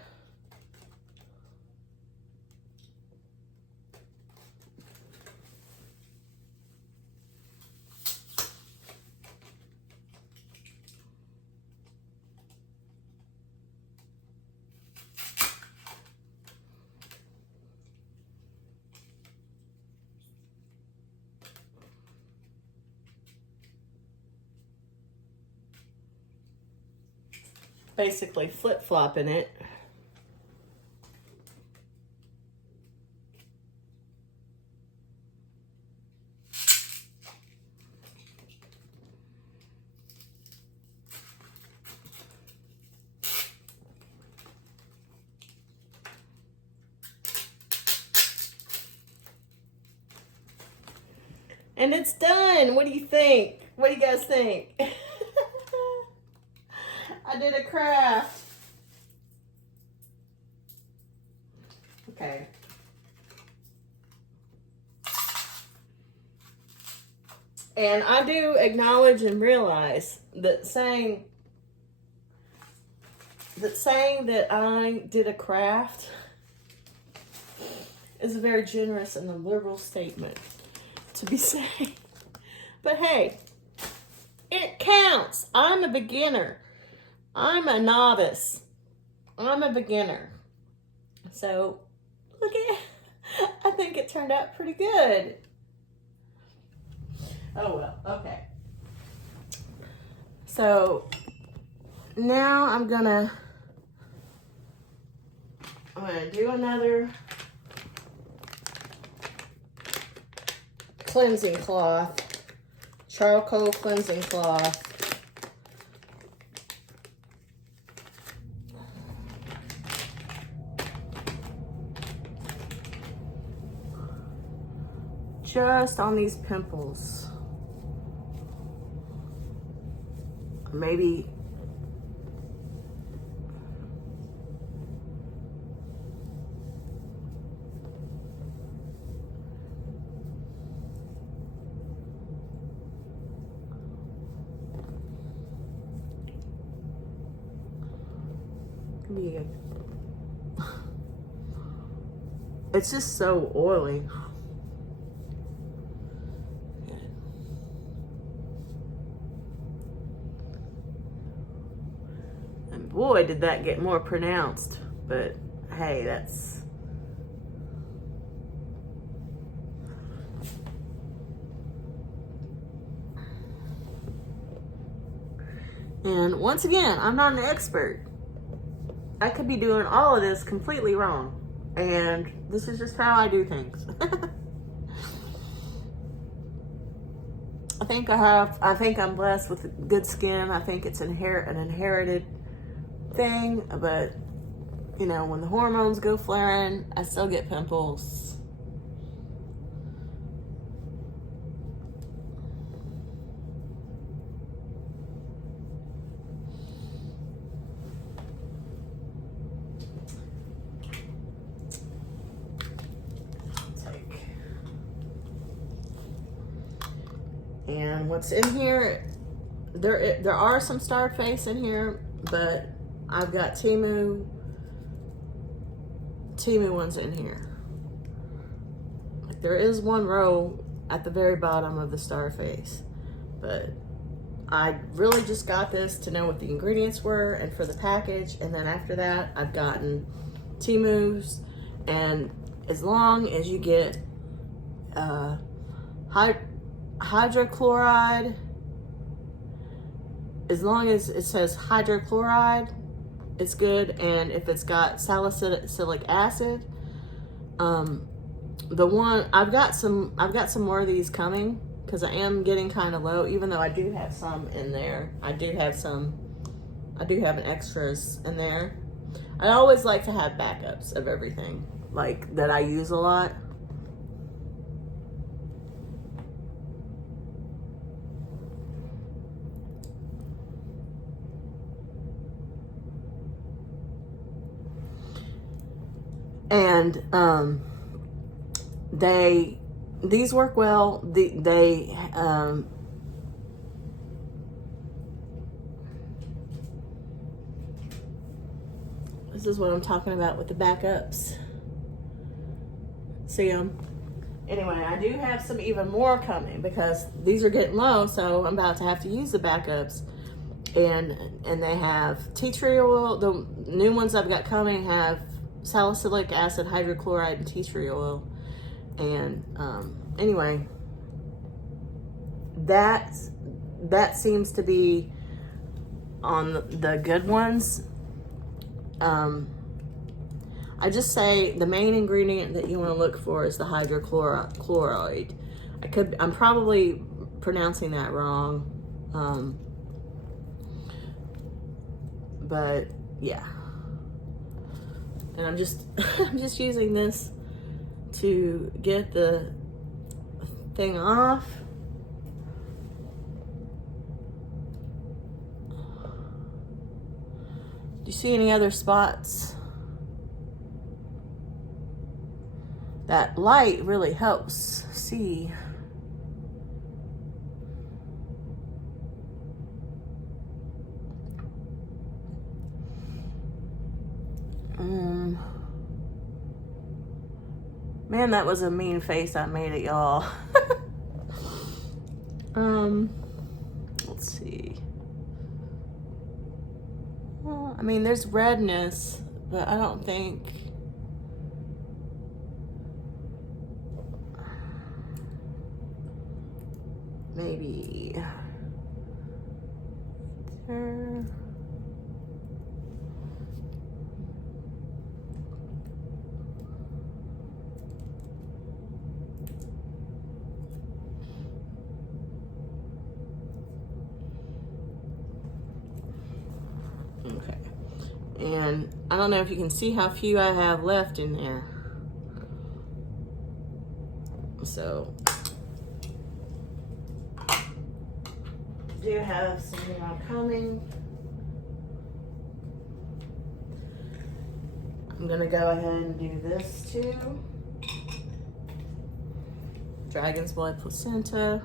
Basically flip-flopping it. And it's done. What do you think? What do you guys think? I did a craft. Okay. And I do acknowledge and realize that saying that I did a craft is a very generous and a liberal statement to be saying. But hey, it counts. I'm a beginner. I'm a novice. I'm a beginner. So, look at, I think it turned out pretty good. Oh well, okay. So now I'm gonna do another cleansing cloth, charcoal cleansing cloth. Just on these pimples. Maybe yeah. It's just so oily. And boy, did that get more pronounced. But hey, that's... And once again, I'm not an expert. I could be doing all of this completely wrong. And this is just how I do things. I think I'm blessed with good skin. I think it's an inherited thing, but you know, when the hormones go flaring, I still get pimples. And what's in here, there are some star face in here, but I've got Temu ones in here. Like, there is one row at the very bottom of the star face, but I really just got this to know what the ingredients were and for the package, and then after that I've gotten Temu's, and as long as you get hydrochloride, as long as it says hydrochloride, it's good. And if it's got salicylic acid, the one I've got some more of these coming because I am getting kind of low, even though I do have some in there. I do have an extras in there. I always like to have backups of everything like that I use a lot. And these work well. This is what I'm talking about with the backups. See them? Anyway, I do have some even more coming because these are getting low, so I'm about to have to use the backups. And they have tea tree oil. The new ones I've got coming have salicylic acid, hydrochloride, and tea tree oil. And anyway, that seems to be on the good ones. I just say the main ingredient that you want to look for is the hydrochloride. I'm probably pronouncing that wrong, but yeah. And I'm just using this to get the thing off. Do you see any other spots? That light really helps see. Man, that was a mean face I made at y'all. Let's see. Well, I mean, there's redness, but I don't think. maybe there. Okay, and I don't know if you can see how few I have left in there. So, do have some more coming. I'm gonna go ahead and do this too. Dragon's Blood Placenta.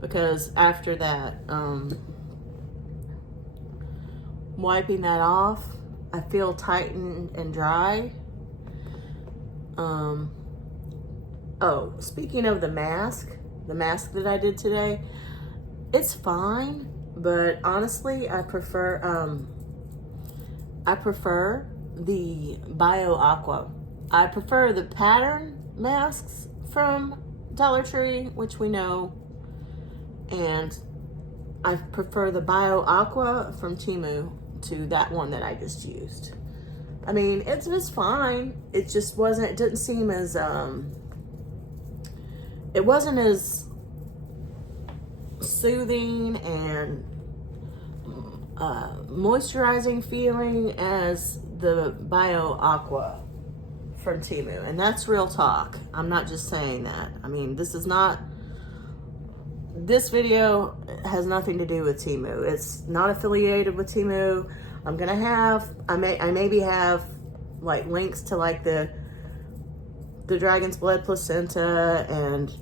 Because after that, wiping that off, I feel tightened and dry. Oh, speaking of the mask that I did today, it's fine, but honestly, I prefer the Bio Aqua. I prefer the pattern masks from Dollar Tree, which we know, and I prefer the Bio Aqua from Temu to that one that I just used. I mean, it's fine. It just wasn't, it didn't seem as, it wasn't as soothing and moisturizing feeling as the Bio Aqua from Temu. And that's real talk. I'm not just saying that. I mean, this video has nothing to do with Temu. It's not affiliated with Temu. I'm gonna have, I maybe have like links to like the Dragon's Blood Placenta and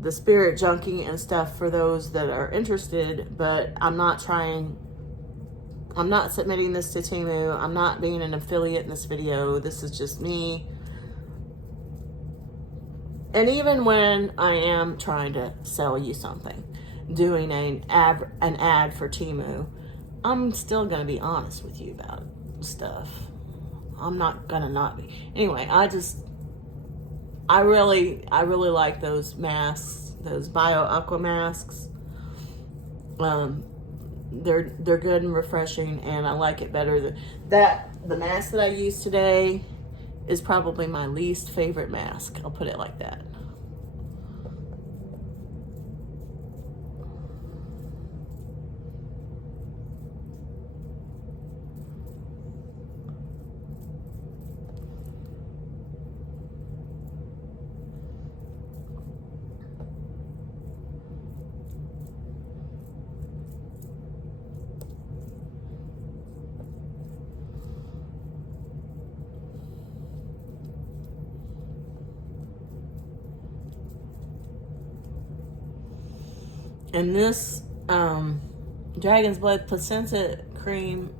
the Spirit Junkie and stuff for those that are interested, but I'm not submitting this to Temu. I'm not being an affiliate in this video. This is just me. And even when I am trying to sell you something, doing an ad for Temu, I'm still gonna be honest with you about stuff. I'm not gonna not be. Anyway, I really like those masks, those Bio Aqua masks. They're good and refreshing, and I like it better than that. The mask that I used today is probably my least favorite mask. I'll put it like that. And this Dragon's Blood Placenta cream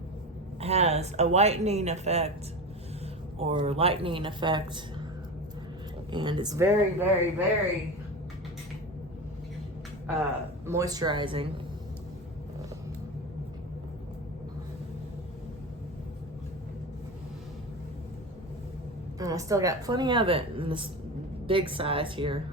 has a whitening effect or lightening effect, and it's very, very, very moisturizing. And I still got plenty of it in this big size here.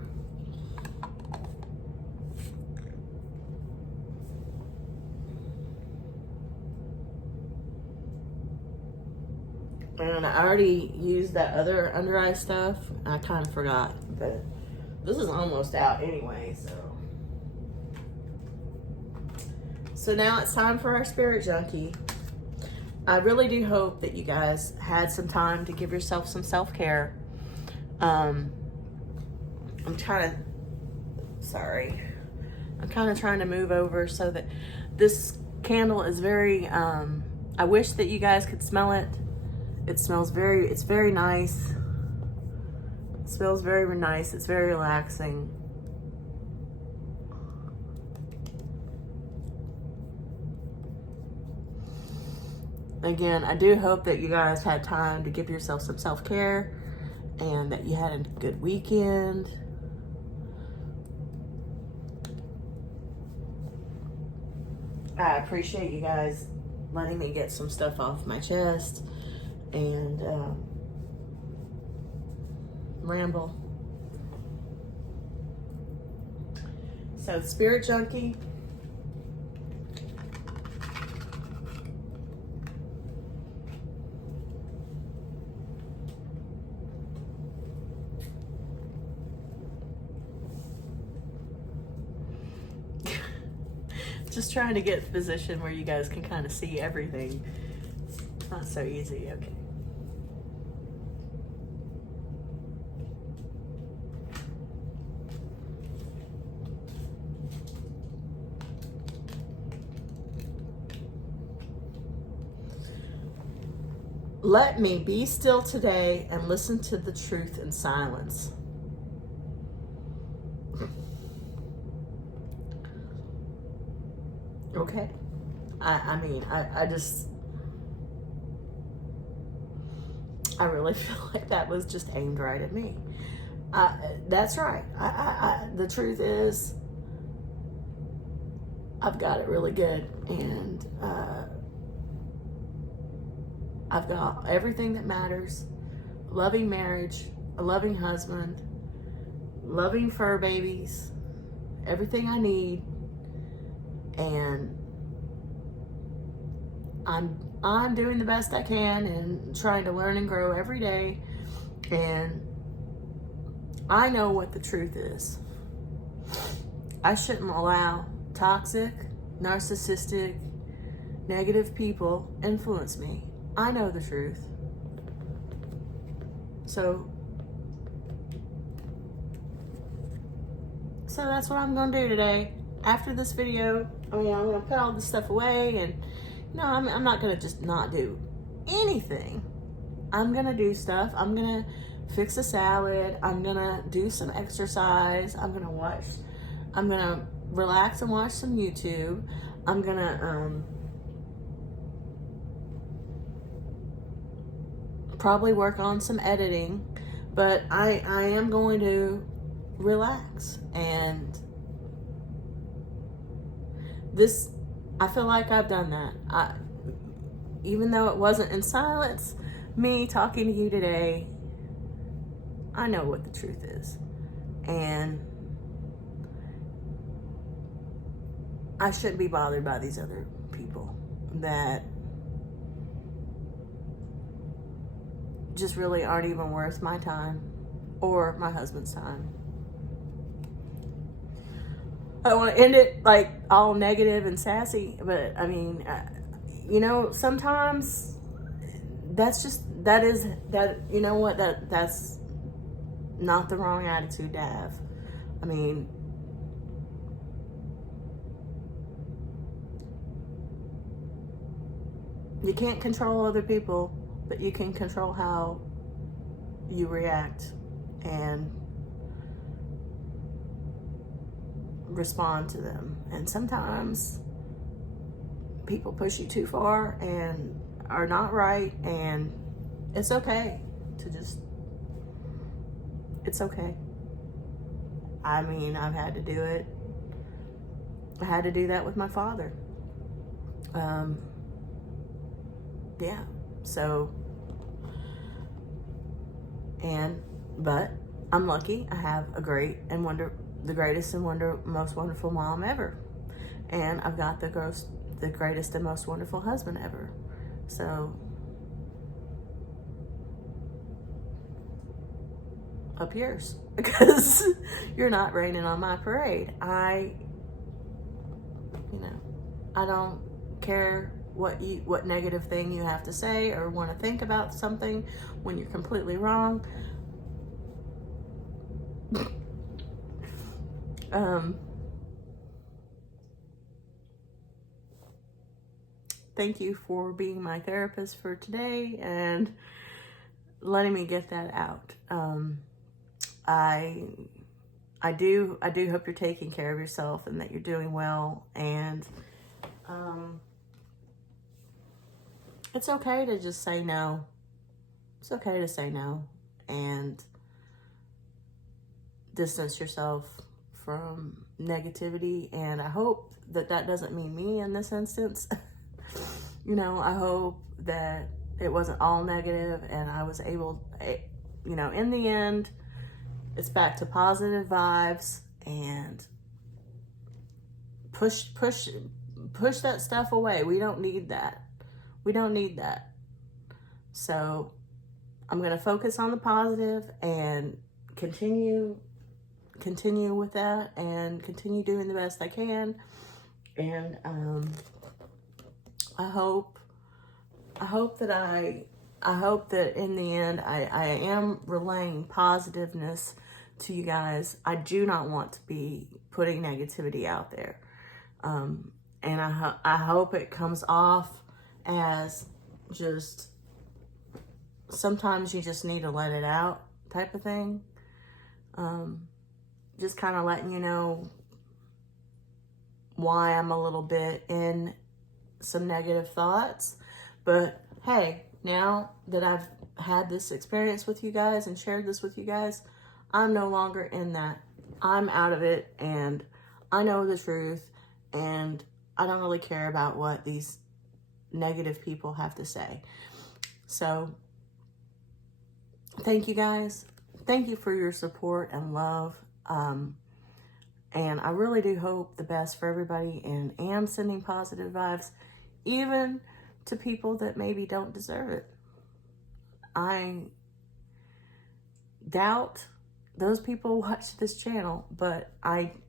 And I already used that other under eye stuff. I kind of forgot, but this is almost out anyway, so now it's time for our Spirit Junkie. I really do hope that you guys had some time to give yourself some self-care. I'm kind of trying to move over so that this candle is very, I wish that you guys could smell it. It smells it's very nice. It smells very nice. It's very relaxing. Again, I do hope that you guys had time to give yourself some self-care and that you had a good weekend. I appreciate you guys letting me get some stuff off my chest and ramble. So Spirit Junkie. Just trying to get the position where you guys can kind of see everything. It's not so easy. Okay. Let me be still today and listen to the truth in silence. Okay. I mean, I really feel like that was just aimed right at me. That's right. The truth is, I've got it really good, and I've got everything that matters. Loving marriage, a loving husband, loving fur babies, everything I need. And I'm doing the best I can and trying to learn and grow every day. And I know what the truth is. I shouldn't allow toxic, narcissistic, negative people influence me. I know the truth. So that's what I'm going to do today. After this video, I'm going to put all this stuff away, and no, I'm not going to just not do anything. I'm going to do stuff. I'm going to fix a salad. I'm going to do some exercise. I'm going to relax and watch some YouTube. I'm going to probably work on some editing, but I am going to relax. And this, I feel like I've done that. Even though it wasn't in silence, me talking to you today, I know what the truth is. And I shouldn't be bothered by these other people that just really aren't even worth my time or my husband's time. I don't want to end it like all negative and sassy, but I mean, you know, sometimes that's you know what, that's not the wrong attitude to have. I mean, you can't control other people, but you can control how you react and respond to them. And sometimes people push you too far and are not right, and it's okay to just, it's okay. I mean, I've had to do it. I had to do that with my father. Yeah, so, but I'm lucky. I have a great and the greatest and most wonderful mom ever. And I've got the greatest and most wonderful husband ever. So, up yours, because you're not raining on my parade. I don't care what negative thing you have to say or want to think about something when you're completely wrong. Thank you for being my therapist for today and letting me get that out. I do hope you're taking care of yourself and that you're doing well, and it's okay to just say no. It's okay to say no and distance yourself from negativity. And I hope that doesn't mean me in this instance. I hope that it wasn't all negative and I was able, in the end, it's back to positive vibes, and push that stuff away. We don't need that. We don't need that. So I'm going to focus on the positive and continue with that and continue doing the best I can. And I hope that in the end I am relaying positiveness to you guys. I do not want to be putting negativity out there. And I hope it comes off as just sometimes you just need to let it out type of thing. Just kind of letting you know why I'm a little bit in some negative thoughts. But hey, now that I've had this experience with you guys and shared this with you guys, I'm no longer in that. I'm out of it, and I know the truth, and I don't really care about what these negative people have to say. So thank you guys. Thank you for your support and love. And I really do hope the best for everybody, and am sending positive vibes, even to people that maybe don't deserve it. I doubt those people watch this channel, but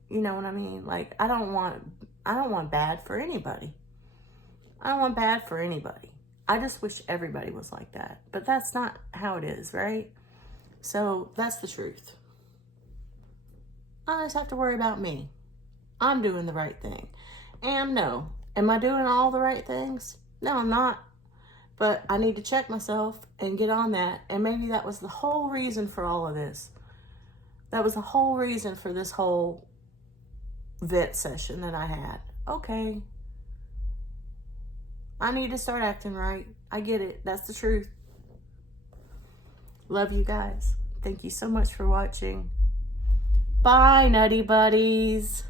you know what I mean? Like, I don't want bad for anybody. I don't want bad for anybody. I just wish everybody was like that, but that's not how it is, right? So that's the truth. I just have to worry about me. I'm doing the right thing. And no, am I doing all the right things? No, I'm not. But I need to check myself and get on that. And maybe that was the whole reason for all of this. That was the whole reason for this whole vet session that I had. Okay. I need to start acting right. I get it. That's the truth. Love you guys. Thank you so much for watching. Bye, Nutty Buddies.